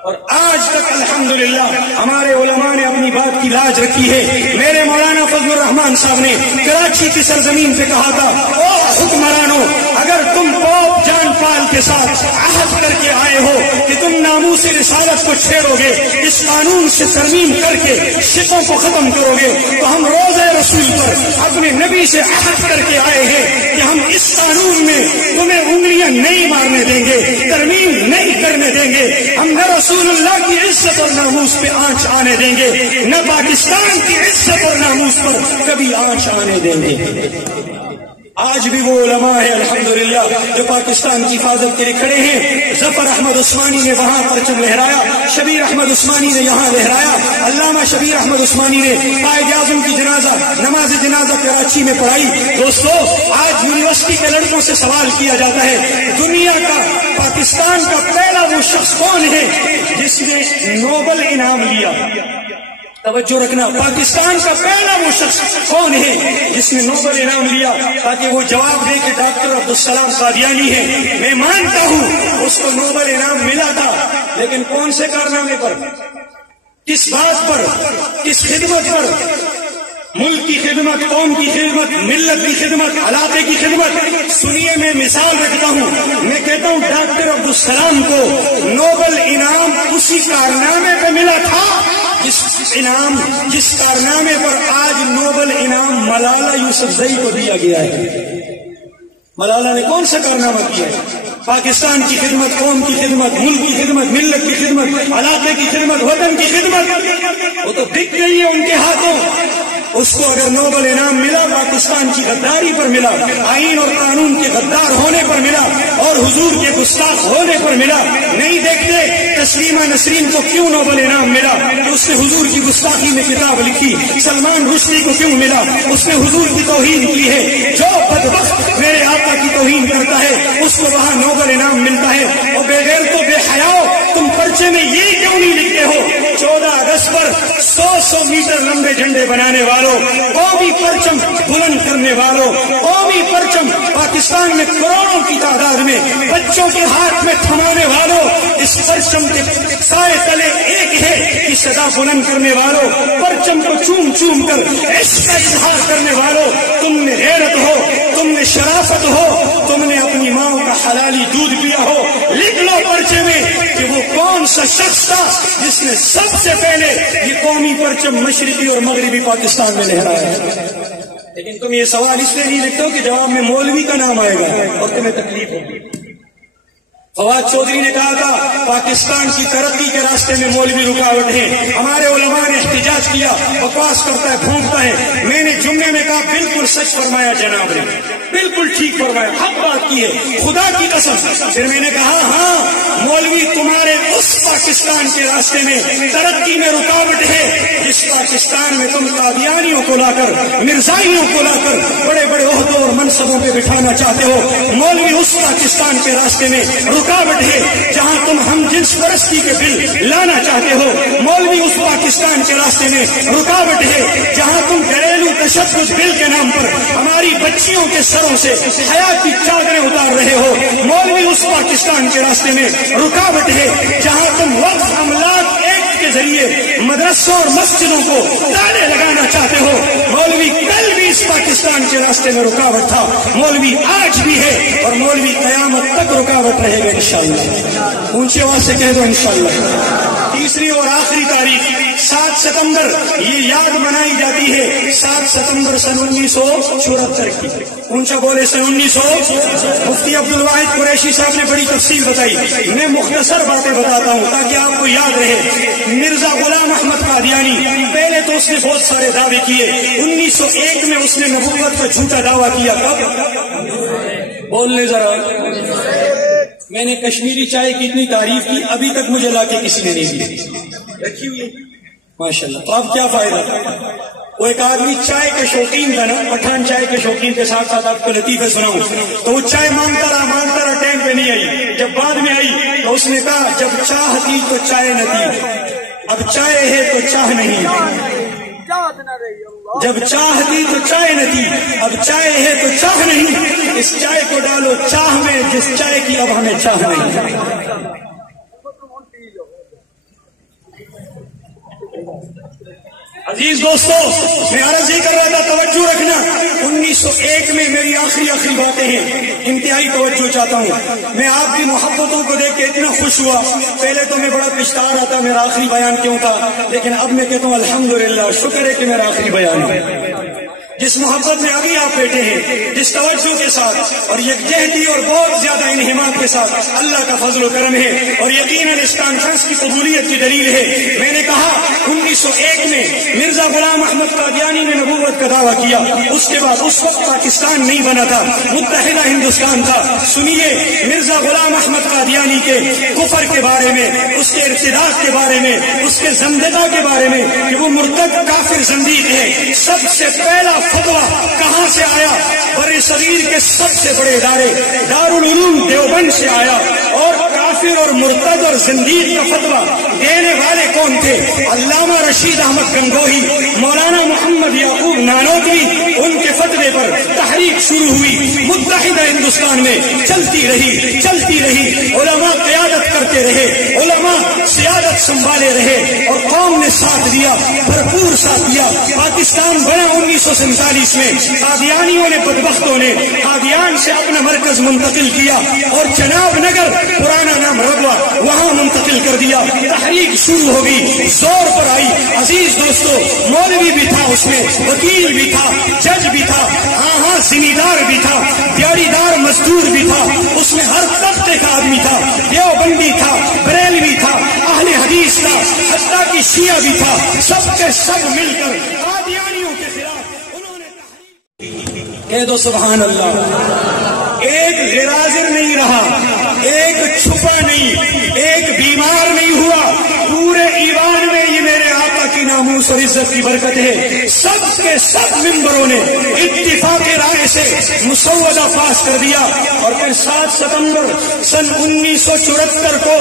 اور آج تک الحمدللہ ہمارے علماء نے اپنی بات کی لاج رکھی ہے. میرے مولانا فضل الرحمان صاحب نے کراچی کی سرزمین پہ کہا تھا، او حکمرانوں، اگر تم پوپ جان پال کے ساتھ عہد کر کے آئے ہو کہ تم ناموس رسالت کو چھیڑو گے، اس قانون سے ترمیم کر کے شکوں کو ختم کرو گے، تو ہم روزہ رسول پر اپنے نبی سے عہد کر کے آئے ہیں کہ ہم اس قانون میں تمہیں انگلیاں نہیں مارنے دیں گے، ترمیم نہیں کرنے دیں گے، ہم نہ رسول اللہ کی عزت اور ناموس پہ آنچ آنے دیں گے، نہ پاکستان کی عزت اور ناموس پر کبھی آنچ آنے دیں گے. آج بھی وہ علماء ہیں الحمدللہ جو پاکستان کی حفاظت کے لیے کھڑے ہیں. ظفر احمد عثمانی نے وہاں پرچم لہرایا، شبیر احمد عثمانی نے یہاں لہرایا. علامہ شبیر احمد عثمانی نے قائد اعظم کی نماز جنازہ کراچی میں پڑھائی. دوستو، آج یونیورسٹی کے لڑکوں سے سوال کیا جاتا ہے دنیا کا، پاکستان کا پہلا وہ شخص کون ہے جس نے نوبل انعام لیا؟ توجہ رکھنا، پاکستان کا پہلا وہ شخص کون ہے جس نے نوبل انعام لیا تاکہ وہ جواب دے کہ ڈاکٹر عبدالسلام قادیانی ہے؟ میں مانتا ہوں اس کو نوبل انعام ملا تھا، لیکن کون سے کارنامے پر، کس بات پر، کس خدمت پر؟ ملک کی خدمت، قوم کی خدمت، ملت کی خدمت، علاقے کی خدمت۔ سنیے، میں مثال رکھتا ہوں، میں کہتا ہوں ڈاکٹر عبدالسلام کو نوبل انعام اسی کارنامے پہ ملا تھا جس کارنامے پر آج نوبل انعام ملالہ یوسفزئی کو دیا گیا ہے۔ ملالہ نے کون سا کارنامہ کیا ہے؟ پاکستان کی خدمت، قوم کی خدمت، ملک کی خدمت، ملت کی خدمت، علاقے کی خدمت، وطن کی خدمت۔ وہ تو بک گئی ہے ان کے ہاتھوں۔ اس کو اگر نوبل انعام ملا، پاکستان کی غداری پر ملا، آئین اور قانون کے غدار ہونے پر ملا، اور حضور کے گستاخ ہونے پر ملا۔ نہیں دیکھتے تسلیمہ نسرین کو کیوں نوبل انعام ملا؟ اس نے حضور کی گستاخی میں کتاب لکھی۔ سلمان رشدی کو کیوں ملا؟ اس نے حضور کی توہین کی ہے۔ جو بدبخت میرے آقا کی توہین کرتا ہے اس کو وہاں نوبل انعام ملتا ہے۔ اور بغیر تو بے حیاؤ، تم پرچے میں یہ کیوں نہیں لکھتے ہو 14 اگست پر 100 میٹر لمبے جھنڈے بنانے والوں، قومی پرچم بلند کرنے والوں، قومی پرچم پاکستان میں کروڑوں کی تعداد میں بچوں کے ہاتھ میں تھمانے والوں، اس پرچم کے سائے تلے ایک ہے کی صدا بلند کرنے والوں، پرچم کو چوم چوم کر عشق کا اظہار کرنے والوں، تم نے غیرت ہو، تم نے شرافت ہو، تم نے اپنی ماں کا حلالی دودھ پیا ہو، لکھ لو پرچے میں کہ وہ کون سا شخص تھا جس نے سب سے پہلے یہ قومی پرچم مشرقی اور مغربی پاکستان میں لہرایا ہے۔ لیکن تم یہ سوال اس لیے نہیں لکھتے ہو کہ جواب میں مولوی کا نام آئے گا اور تمہیں تکلیف ہوگی۔ فواد چودھری نے کہا تھا پاکستان کی ترقی کے راستے میں مولوی رکاوٹ ہے۔ ہمارے علماء نے احتجاج کیا، بکواس کرتا ہے، پھونکتا ہے۔ میں نے جملے میں کہا بالکل سچ فرمایا جناب نے، بالکل ٹھیک فرمایا، حق بات کی ہے، خدا کی قسم۔ پھر میں نے کہا ہاں مولوی تمہارے اس پاکستان کے راستے میں ترقی میں رکاوٹ ہے جس پاکستان میں تم قادیانیوں کو لا کر، مرزائیوں کو لا کر بڑے بڑے عہدوں اور منصبوں پہ بٹھانا چاہتے ہو۔ مولوی اس پاکستان کے راستے میں رکاوٹ ہے جہاں تم ہم جنس پرستی کے بل لانا چاہتے ہو۔ مولوی اس پاکستان کے راستے میں رکاوٹ ہے جہاں تم گھریلو تشدد بل کے نام پر ہماری بچیوں کے سروں سے حیا کی چادریں اتار رہے ہو۔ مولوی اس پاکستان کے راستے میں رکاوٹ ہے جہاں تم وقف املاک ایکٹ کے ذریعے مدرسوں اور مسجدوں کو تالے لگانا چاہتے ہو۔ مولوی کل بھی اس پاکستان کے راستے میں رکاوٹ تھا، مولوی آج بھی ہے، اور مولوی قیامت تک رکاوٹ رہے گا انشاءاللہ۔ اونچی آواز سے کہہ دو انشاءاللہ۔ تیسری اور آخری تاریخ 7 ستمبر یہ یاد منائی جاتی ہے، 7 ستمبر سن 1974 کی۔ اونچا بولے سن 1900۔ مفتی عبدالواحد قریشی صاحب نے بڑی تفصیل بتائی، میں مختصر باتیں بتاتا ہوں تاکہ آپ کو یاد رہے۔ مرزا غلام احمد قادیانی، پہلے تو اس نے بہت سارے دعوے کیے۔ 1901 میں اس نے نبوت کا جھوٹا دعویٰ کیا۔ کب؟ بولنے ذرا۔ میں نے کشمیری چائے کی اتنی تعریف کی، ابھی تک مجھے لا کے کسی نے نہیں دی، رکھی ہوئی ہے ماشاءاللہ۔ تو اب کیا فائدہ؟ وہ ایک آدمی چائے کا شوقین تھا نا، پٹھان چائے کے شوقین کے ساتھ ساتھ آپ کو لطیفہ سناؤں، تو وہ چائے مانگتا رہا، ٹائم پہ نہیں آئی۔ جب بعد میں آئی تو اس نے کہا جب چاہ تھی تو چائے نہ تھی، اب چائے ہے تو چاہ نہیں، جب چاہ تھی تو چائے نہ تھی، اب چائے ہے تو چاہ نہیں، اس چائے کو ڈالو چاہ میں جس چائے کی اب ہمیں چاہ نہیں۔ عزیز دوستو، میں عرض یہ کر رہا تھا توجہ رکھنا۔ 1901 میں میری آخری باتیں ہیں، انتہائی توجہ چاہتا ہوں۔ میں آپ کی محبتوں کو دیکھ کے اتنا خوش ہوا، پہلے تو میں بڑا پچھتا رہا تھا میرا آخری بیان کیوں تھا، لیکن اب میں کہتا ہوں الحمدللہ، شکر ہے کہ میرا آخری بیان ہے۔ جس محبت میں ابھی آپ بیٹھے ہیں، جس توجہ کے ساتھ اور یکجہتی اور بہت زیادہ انہمام کے ساتھ، اللہ کا فضل و کرم ہے، اور یقیناً اس کانفرنس کی قبولیت کی دلیل ہے۔ میں نے کہا 1901 میں مرزا غلام احمد قادیانی نے نبوت کا دعویٰ کیا، اس کے بعد اس وقت پاکستان نہیں بنا تھا، متحدہ ہندوستان تھا۔ سنیے مرزا غلام احمد قادیانی کے کفر کے بارے میں، اس کے ارتداد کے بارے میں، اس کے زندگی کے بارے میں کہ وہ مرتد کافر زندیق ہے۔ سب سے پہلا فتویٰ کہاں سے آیا؟ بر صغیر کے سب سے بڑے ادارے دارالعلوم دیوبند سے آیا، اور کافر اور مرتد اور زندیق کا فتویٰ دینے والے کون تھے؟ علامہ رشید احمد گنگوہی، مولانا محمد یعقوب نانوتوی، ان کے فتوے پر تحریک شروع ہوئی، متحدہ ہندوستان میں چلتی رہی، علماء قیادت کرتے رہے، علماء سیادت سنبھالے رہے اور قوم نے ساتھ دیا، بھرپور ساتھ دیا۔ پاکستان بنا 1947 میں قادیانیوں نے، بدبختوں نے قادیان سے اپنا مرکز منتقل کیا اور جناب نگر، پرانا نام رغوا، وہاں منتقل کر دیا۔ تحریک شروع ہو گئی، زور پر آئی۔ عزیز دوستو، مولوی بھی تھا اس میں، وکیل بھی تھا، جج بھی تھا، ہاں زمیندار بھی تھا، دیہڑی دار مزدور بھی تھا، اس میں ہر طبقے کا آدمی تھا، دیوبندی تھا، بریلوی تھا، اہل حدیث تھا، حتیٰ کہ شیعہ بھی تھا۔ سب کے سب مل کر قادیانیوں کے خلاف انہوں نے تحریک۔ کہہ دو سبحان اللہ۔ ایک غرازر نہیں رہا، ایک چھپا نہیں، ایک بیمار نہیں ہوا، پورے ایوان میں یہ میرے آقا کی ناموس اور عزت کی برکت ہے۔ سب کے سب ممبروں نے اتفاق رائے سے مسودہ پاس کر دیا اور پھر 7 ستمبر سن 1974 کو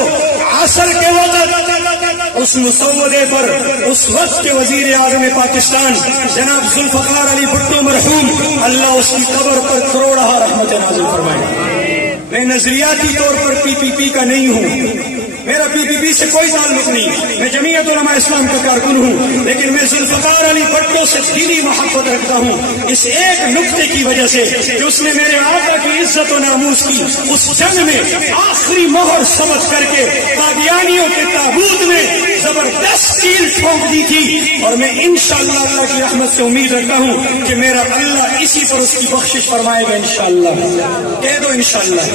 عصر کے وقت اس مسودے پر اس وقت کے وزیر اعظم پاکستان جناب ذوالفقار علی بھٹو مرحوم، اللہ اس کی قبر پر کروڑہ رحمت نازل فرمائے۔ میں نظریاتی طور پر PPP کا نہیں ہوں، میرا PPP سے کوئی تعلق نہیں، میں جمعیت علماء اسلام کا کارکن ہوں، لیکن میں ذوالفقار علی بھٹو سے دلی محبت رکھتا ہوں اس ایک نقطے کی وجہ سے کہ اس نے میرے آقا کی عزت و ناموس کی اس جنگ میں آخری مہر ثبت کر کے قادیانیوں کے تابوت میں زبردست کیل ٹھونک دی تھی، اور میں انشاءاللہ اللہ کی رحمت سے امید رکھتا ہوں کہ میرا اللہ اسی پر اس کی بخشش فرمائے گا انشاءاللہ۔ کہہ دو انشاءاللہ۔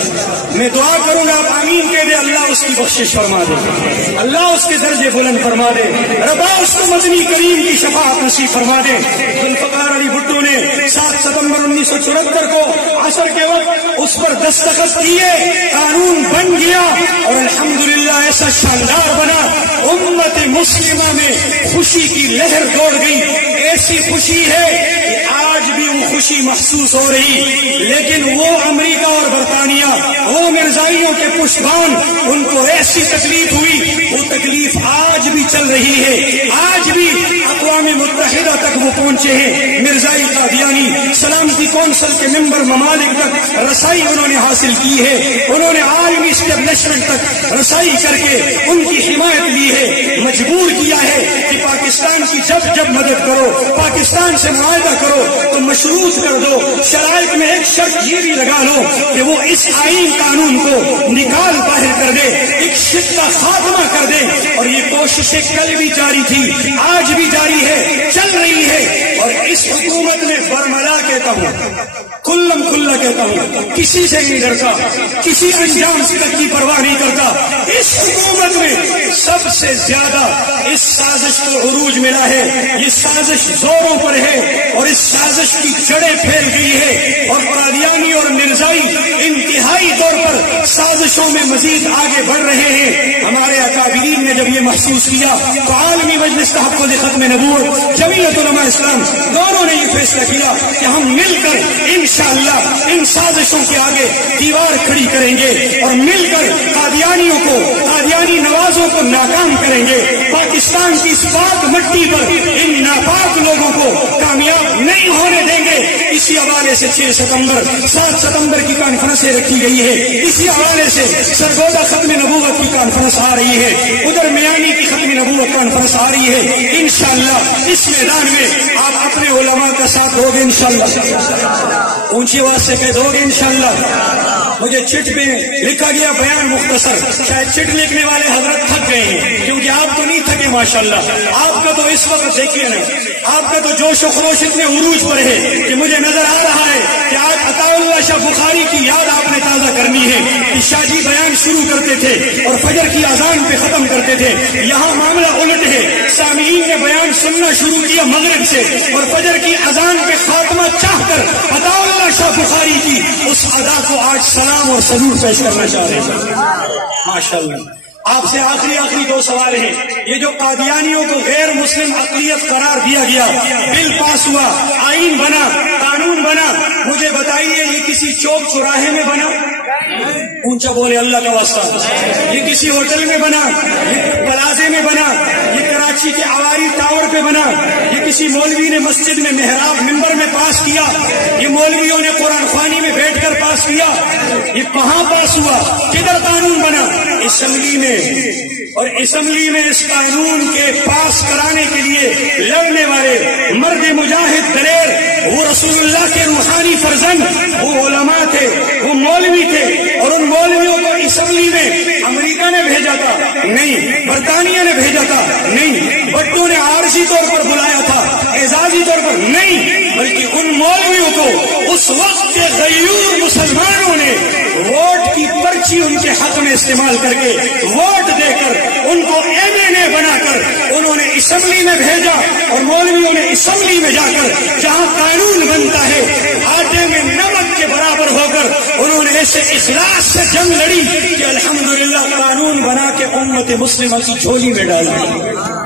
میں دعا کروں گا، آپ آمین کہہ دے، اللہ اس کی بخشش فرما دے، اللہ اس کے درجے بلند فرما دے، ربا اس کو مدنی کریم کی شفاعت نصیب فرما دے۔ ذوالفقار علی بھٹو نے 7 ستمبر 1974 کو عصر کے وقت اس پر دستخط کیے، قانون بن گیا اور الحمدللہ ایسا شاندار بنا، امت مسلمہ میں خوشی کی لہر دوڑ گئی۔ ایسی خوشی ہے کہ آج بھی وہ خوشی محسوس ہو رہی، لیکن وہ امریکہ اور برطانیہ، وہ مرزائیوں کے پشتبان، ان کو ایسی تکلیف ہوئی، وہ تکلیف آج بھی چل رہی ہے، آج بھی اقوام متحدہ تک وہ پہنچے ہیں۔ مرزائی قادیانی سلامتی کونسل کے ممبر ممالک تک رسائی انہوں نے حاصل کی ہے، انہوں نے عالمی اسٹیبلشمنٹ تک رسائی کر کے ان کی حمایت لی ہے، مجبور کیا ہے کہ پاکستان کی جب مدد کرو، پاکستان سے معاہدہ کرو تو مشروط کر دو، شرائط میں ایک شرط یہ بھی لگا لو کہ وہ اس آئین قانون کو نکال باہر کر دے، ایک شک کا خاتمہ کر دے۔ اور یہ کوششیں کل بھی جاری تھی، آج بھی جاری ہے، چل رہی ہے، اور اس حکومت میں برملا کہتا ہوں، کلم کھلا کہتا ہوں، کسی سے نہیں ڈرتا، کسی انجام تک کی پرواہ نہیں کرتا۔ اس حکومت میں سب سے زیادہ اس سازش کو عروج ملا ہے، یہ سازش زوروں پر ہے اور اس سازش کی جڑیں پھیل گئی ہے، اور قادیانی اور مرزائی انتہائی طور پر سازشوں میں مزید آگے بڑھ رہے ہیں۔ ہمارے اکابرین نے جب یہ محسوس کیا تو عالمی مجلس تحفظ ختم نبوت، جمعیت علماء اسلام، دونوں نے یہ فیصلہ کیا کہ ہم مل کر انشاءاللہ ان سازشوں کے آگے دیوار کھڑی کریں گے اور مل کر قادیانیوں کو، قادیانی نوازوں کو ناکام کریں گے۔ پاکستان کی اس پاک مٹی پر ان ناپاک لوگوں کو کامیاب نہیں ہونے دیں گے۔ اسی حوالے سے 6 ستمبر 7 ستمبر کی کانفرنسیں رکھی گئی ہے، اسی حوالے سے سرگودا ختم نبوت کی کانفرنس آ رہی ہے، ادھر میانی کی ختم نبوت کانفرنس آ رہی ہے۔ انشاءاللہ اس میدان میں آپ اپنے علماء کا ساتھ دو گے انشاءاللہ، اونچی آواز سے کہہ دو گے انشاءاللہ۔ مجھے چٹ میں لکھا گیا بیان مختصر، شاید چٹ لکھنے والے حضرت تھک گئے ہیں، کیونکہ آپ تو نہیں تھکے ماشاءاللہ، آپ کا تو اس وقت دیکھیے نا، آپ کا تو جوش و خروش اتنے عروج پر ہے کہ مجھے نظر آ رہا ہے کہ آج عطا اللہ شاہ بخاری کی یاد آپ نے تازہ کرنی ہے کہ شاہ جی بیان شروع کرتے تھے اور فجر کی اذان پہ ختم کرتے تھے، یہاں معاملہ الٹ ہے، سامعین نے بیان سننا شروع کیا مغرب سے اور فجر کی اذان پہ خاتمہ چاہ کر عطا اللہ شاہ بخاری کی اس ادا کو آج سلام اور سلوٹ پیش کرنا چاہ رہے ہیں ماشاءاللہ۔ آپ سے آخری 2 سوال ہیں۔ یہ جو قادیانیوں کو غیر مسلم اقلیت قرار دیا گیا، بل پاس ہوا، آئین بنا، قانون بنا، مجھے بتائیے یہ کسی چوک چوراہے میں بنا؟ اونچا بولے اللہ کا واسطہ. یہ کسی ہوٹل میں بنا, یہ پلازے میں بنا, یہ کراچی کے عواری ٹاور پہ بنا, یہ کسی مولوی نے مسجد میں محراب منبر میں پاس کیا, یہ مولویوں نے قرآن خوانی میں بیٹھ کر پاس کیا. یہ کہاں پاس ہوا, کدھر قانون بنا؟ اسمبلی میں. اور اسمبلی میں اس قانون کے پاس کرانے کے لیے لڑنے والے مرد مجاہد دلیر, وہ رسول اللہ کے روحانی فرزند, وہ علماء تھے, وہ مولوی تھے. اور ان مولویوں کو اسمبلی میں امریکہ نے بھیجا تھا نہیں, برطانیہ نے بھیجا تھا نہیں, بٹو نے عارضی طور پر بلایا تھا, اعزازی طور پر نہیں, بلکہ ان مولویوں کو اس وقت کے غیور مسلمانوں نے ووٹ کی پرچی ان کے حق میں استعمال کر کے, ووٹ دے کر ان کو MNA بنا کر انہوں نے اسمبلی میں بھیجا. اور مولویوں نے اسمبلی میں جا کر جہاں قانون بنتا ہے آٹے میں نمک کے برابر ہو کر انہوں نے ایسے اخلاص سے جنگ لڑی کہ الحمدللہ قانون بنا کے امت مسلمہ کی جھولی میں ڈال دی.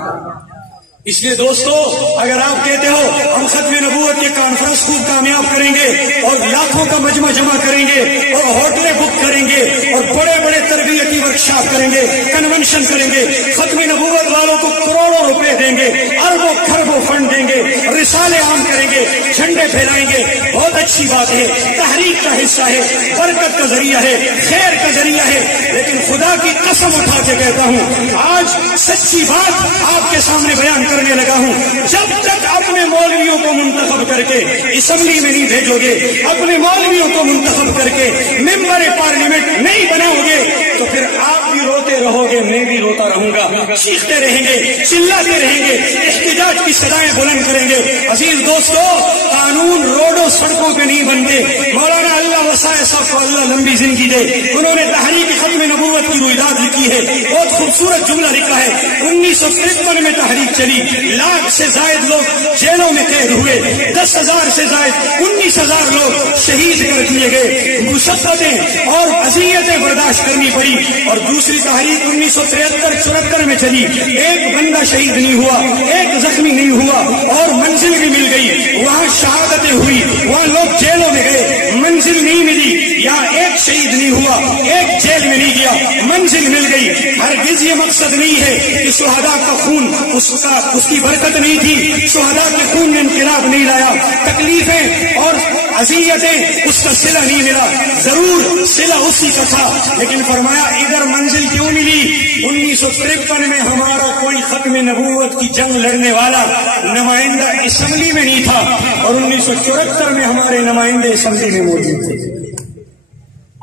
اس لیے دوستو, اگر آپ کہتے ہو ہم ختم نبوت کے کانفرنس خوب کامیاب کریں گے اور لاکھوں کا مجمع جمع کریں گے اور ہوٹلیں بک کریں گے اور بڑے بڑے تربیتی ورکشاپ کریں گے, کنونشن کریں گے, ختم نبوت والوں کو کروڑوں روپے دیں گے, اربوں خربوں فنڈ دیں گے, رسالے عام کریں گے, جھنڈے پھیلائیں گے, بہت اچھی بات ہے, تحریک کا حصہ ہے, برکت کا ذریعہ ہے, خیر کا ذریعہ ہے. لیکن خدا کی قسم اٹھا کے کہتا ہوں, آج سچی بات آپ کے سامنے بیان کرنے لگا ہوں, جب تک اپنے مولویوں کو منتخب کر کے اسمبلی میں نہیں بھیجو گے, اپنے مولویوں کو منتخب کر کے ممبر پارلیمنٹ نہیں بناؤ گے, تو پھر آپ بھی روتے رہو گے, میں بھی روتا رہوں گا, چیختے رہیں گے, چلاتے رہیں گے, احتجاج کی صدائیں بلند کریں گے. عزیز دوستو, قانون روڈوں سڑکوں پہ نہیں بنتے. مولانا اللہ وسائے صاحب کو اللہ لمبی زندگی دے, انہوں نے تحریک ختم نبوت کی رویداد لکھی ہے, بہت خوبصورت جملہ لکھا ہے. 1953 میں تحریک چلی, لاکھ سے زائد لوگ جیلوں میں قید ہوئے, 10,000 سے زائد 19,000 لوگ شہید کر دیے گئے, مشقتیں اور اذیتیں برداشت کرنی پڑی. اور دوسری تحریک 1973-74 میں چلی, ایک بندہ شہید نہیں ہوا, ایک زخمی نہیں ہوا, اور منزل بھی مل گئی, وہاں شہادتیں ہوئی, وہاں لوگ جیلوں میں گئے, منزل نہیں ملی, یہاں ایک شہید نہیں ہوا, ایک جیل میں نہیں گیا, منزل مل گئی. ہرگز یہ مقصد نہیں ہے کہ شہداء کا خون اس کی برکت نہیں تھی, شہداء کے خون نے انقلاب نہیں لایا, تکلیفیں اور اذیتیں اس کا صلہ نہیں ملا, ضرور صلہ اسی کا تھا, لیکن فرمایا ادھر منزل کیوں ملی؟ 1953 میں ہمارا کوئی ختم نبوت کی جنگ لڑنے والا نمائندہ اسمبلی میں نہیں تھا, اور 1974 میں ہمارے نمائندے اسمبلی میں موجود تھے.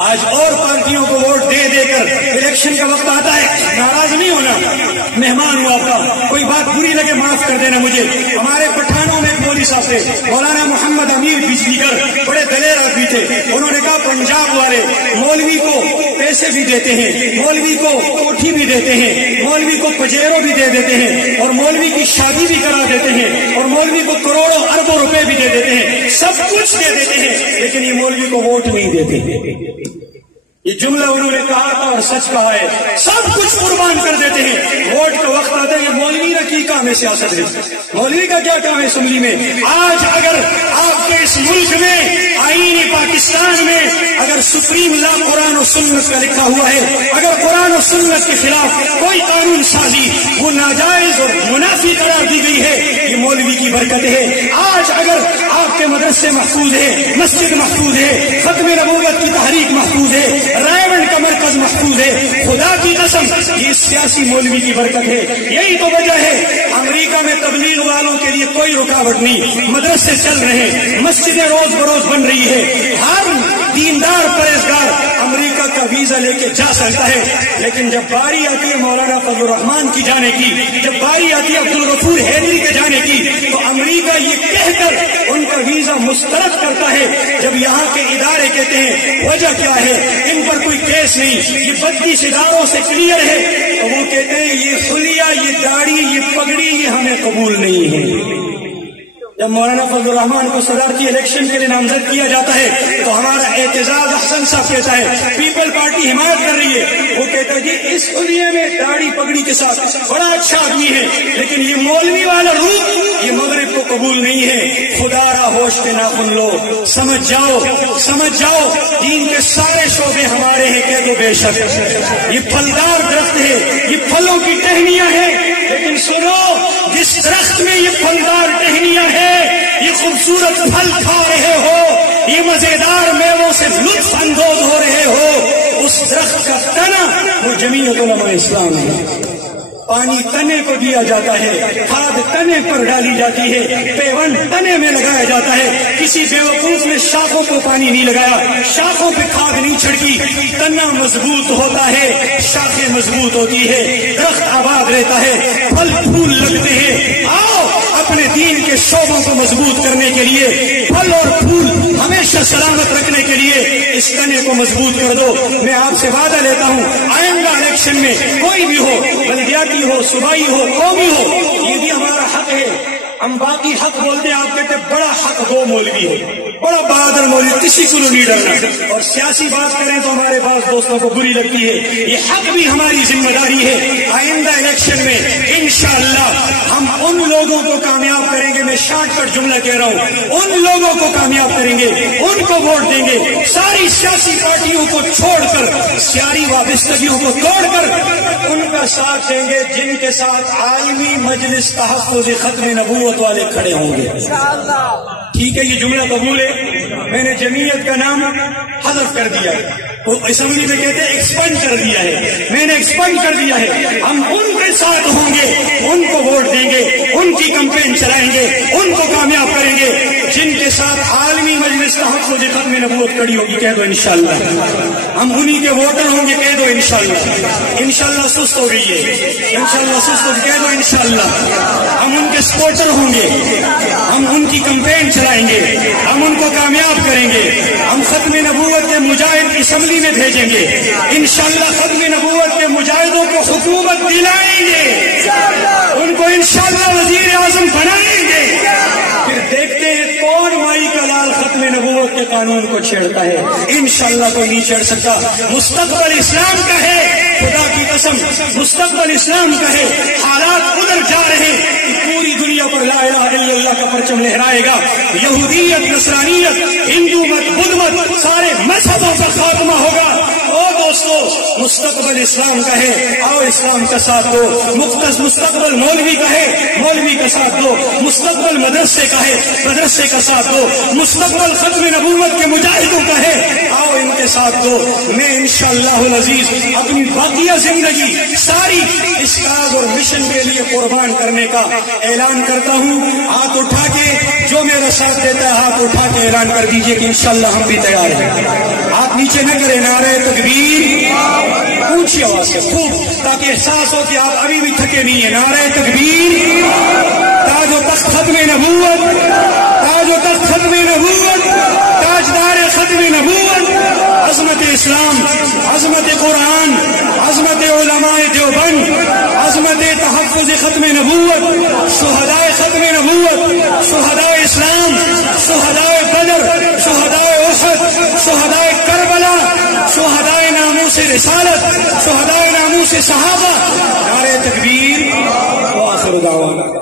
آج اور پارٹیوں کو ووٹ دے دے کر الیکشن کا وقت آتا ہے, ناراض نہیں ہونا, مہمان ہوں آپ کا, کوئی بات بری لگے معاف کر دینا مجھے. ہمارے پٹھانوں میں ایک مولوی صاحب تھے, مولانا محمد امیر بجلی گر, بڑے دلیر آدمی تھے. انہوں نے کہا پنجاب والے مولوی کو پیسے بھی دیتے ہیں, مولوی کو کوٹھی بھی دیتے ہیں, مولوی کو پجیرو بھی دے دیتے ہیں, اور مولوی کی شادی بھی کرا دیتے ہیں, اور مولوی کو کروڑوں اربوں روپے بھی دے دیتے ہیں, سب کچھ دے دیتے ہیں, لیکن یہ مولوی کو ووٹ نہیں دیتے. یہ جملہ انہوں نے کہا تھا اور سچ کہا ہے, سب کچھ قربان کر دیتے ہیں, ووٹ کا وقت آتا ہے. یہ مولوی کا کی کام ہے سیاست ہے, مولوی کا کیا کام ہے اسمبلی میں؟ آج اگر آپ کے اس ملک میں آئین پاکستان میں اگر سپریم لا قرآن و سنت کا لکھا ہوا ہے, اگر قرآن و سنت کے خلاف کوئی قانون سازی وہ ناجائز اور منافی قرار دی گئی ہے, یہ مولوی کی برکت ہے. آج اگر آپ کے مدرسے محفوظ ہے, مسجد محفوظ ہے, ختم نبوت کی تحریک محفوظ ہے, رائے کا مرکز محفوظ ہے, خدا کی قسم یہ سیاسی مولوی کی برکت ہے. یہی تو وجہ ہے امریکہ میں تبلیغ والوں کے لیے کوئی رکاوٹ نہیں, مدرسے چل رہے ہیں, مسجدیں روز بروز بن رہی ہے, ہر دیندار پرہیزگار امریکہ کا ویزا لے کے جا سکتا ہے. لیکن جب باری آتی ہے مولانا فضل الرحمان کی جانے کی, جب باری آتی ہے عبدالغفور حیدری کے جانے کی, تو امریکہ یہ کہہ کر ان کا ویزا مسترد کرتا ہے. جب یہاں کے ادارے کہتے ہیں وجہ کیا ہے, ان پر کوئی کیس نہیں, یہ 32 اداروں سے کلیئر ہے, تو وہ کہتے ہیں یہ خلیہ, یہ داڑھی, یہ پگڑی, یہ ہمیں قبول نہیں ہے. جب مولانا فضل الرحمان کو صدارتی الیکشن کے لیے نامزد کیا جاتا ہے تو ہمارا اعتزاز احسن صاحب کہتا ہے پیپل پارٹی حمایت کر رہی ہے، وہ کہتا ہے جی اس حلیے میں داڑھی پگڑی کے ساتھ بڑا اچھا آدمی ہے، لیکن یہ مولوی والا روح یہ مغرب کو قبول نہیں ہے۔ خدا را ہوش کے ناخن لو، سمجھ جاؤ دین کے سارے شعبے ہمارے ہیں، کہہ دو بے شک۔ یہ پھلدار درخت ہے، یہ پھلوں کی ٹہنیاں ہیں، لیکن سنو جس درخت میں یہ پھلدار ٹہنیاں ہیں، یہ خوبصورت پھل کھا رہے ہو، یہ مزیدار میووں سے لطف اندوز ہو رہے ہو، اس درخت کا تنا وہ جمیعت علماء اسلام ہے۔ پانی تنے کو دیا جاتا ہے، کھاد تنے پر ڈالی جاتی ہے، پیون تنے میں لگایا جاتا ہے۔ کسی بیوقوف نے شاخوں کو پانی نہیں لگایا، شاخوں پہ کھاد نہیں چھڑکی، تنا مضبوط ہوتا ہے، شاخیں مضبوط ہوتی ہے، درخت آباد رہتا ہے، پھل پھول لگتے ہیں۔ آؤ اپنے دین کے شعبوں کو مضبوط کرنے کے لیے، پھل اور پھول ہمیشہ سلامت رکھنے کے لیے اس تنے کو مضبوط کر دو۔ میں آپ سے وعدہ لیتا ہوں آئندہ الیکشن میں کوئی بھی ہو، بلدیاتی ہو، صوبائی ہو، قومی ہو، یہ بھی ہمارا حق ہے۔ ہم باقی حق بولتے ہیں، آپ کہتے بڑا حق دو مولوی ہے، بڑا بہادر مولوی، کسی کو نہیں ڈرنا، اور سیاسی بات کریں تو ہمارے پاس دوستوں کو بری لگتی ہے۔ یہ حق بھی ہماری ذمہ داری ہے۔ آئندہ الیکشن میں انشاءاللہ ہم ان لوگوں کو کامیاب کریں گے، میں شارٹ کٹ جملہ کہہ رہا ہوں، ان لوگوں کو کامیاب کریں گے، ان کو ووٹ دیں گے، ساری سیاسی پارٹیوں کو چھوڑ کر، سیاسی وابستگیوں کو توڑ کر ان کا ساتھ دیں گے جن کے ساتھ عالمی مجلس تحفظ ختم نبوت والے کھڑے ہوں گے۔ ٹھیک ہے، یہ جملہ قبول ہے۔ میں نے جمعیت کا نام حذف کر دیا ہے، وہ اسمبلی میں کہتے ہیں ایکسپینڈ کر دیا ہے، میں نے ایکسپینڈ کر دیا ہے۔ ہم ان کے ساتھ ہوں گے، ان کو ووٹ دیں گے، ان کی کمپین چلائیں گے، ان کو کامیاب کریں گے جن کے ساتھ عالمی مجلس تحفظ ختم نبوت کھڑی ہوگی، کہہ دو انشاءاللہ۔ ہم انہی کے ووٹر ہوں گے، کہہ دو انشاءاللہ۔ انشاءاللہ سست ہو گئی ہے، انشاءاللہ سست ہو گئی، کہہ دو انشاءاللہ۔ ہم ان کے سپورٹر ہوں گے، ہم ان کی کمپین چلائیں گے، ہم ان کو کامیاب کریں گے، ہم ختم نبوت کے مجاہد اسمبلی میں بھیجیں گے، انشاءاللہ ختم نبوت کے مجاہدوں کو حکومت دلائیں گے، ان کو انشاءاللہ وزیر اعظم بنائیں گے۔ پھر دیکھتے ہیں کون مائی کا لال ختم نبوت کے قانون کو چھیڑتا ہے۔ انشاءاللہ کوئی نہیں چھیڑ سکتا۔ مستقبل اسلام کا ہے، خدا کی قسم مستقبل اسلام کا ہے۔ حالات ادھر جا رہے ہیں، پوری دنیا پر لا الہ الا اللہ کا پرچم لہرائے گا۔ یہودیت، نصرانیت، ہندو مت، بدھ مت، سارے مذہبوں کا خاتمہ ہوگا۔ او دوستو، مستقبل اسلام کا ہے، آؤ اسلام کا ساتھ دو۔ مستقبل مولوی کا ہے، مولوی کا ساتھ دو۔ مستقبل مدرسے کا ہے، مدرسے کا ساتھ دو۔ مستقبل ختم نبوت کے مجاہدوں کا ہے، آؤ ان کے ساتھ دو۔ میں انشاءاللہ العزیز اپنی باقیہ زندگی ساری اس کاز اور مشن کے لیے قربان کرنے کا اعلان کرتا ہوں۔ ہاتھ اٹھا کے جو میرا ساتھ دیتا ہے ہاتھ اٹھا کے اعلان کر دیجئے کہ انشاءاللہ ہم بھی تیار ہیں۔ ہاتھ نیچے نہ کریں، نعرہ تکبیر اونچی آواز سے خوب، تاکہ احساس ہو کہ آپ ابھی بھی تھکے نہیں ہیں۔ نعرہ تکبیر، تاج و تخت ختم نبوت، تاج و تخت ختم نبوت، تاجدار ختم نبوت، عظمت اسلام، عظمت قرآن، عظمت علماء دیوبند، عظمت تحفظ ختم نبوت، شہدائے ختم نبوت، شہدائے اسلام، شہدائے بدر، شہدائے احد، شہدائے کربلا، شہدائے ناموس رسالت، شہدائے ناموس صحابہ، نعرہ تکبیر وآخر دعوانا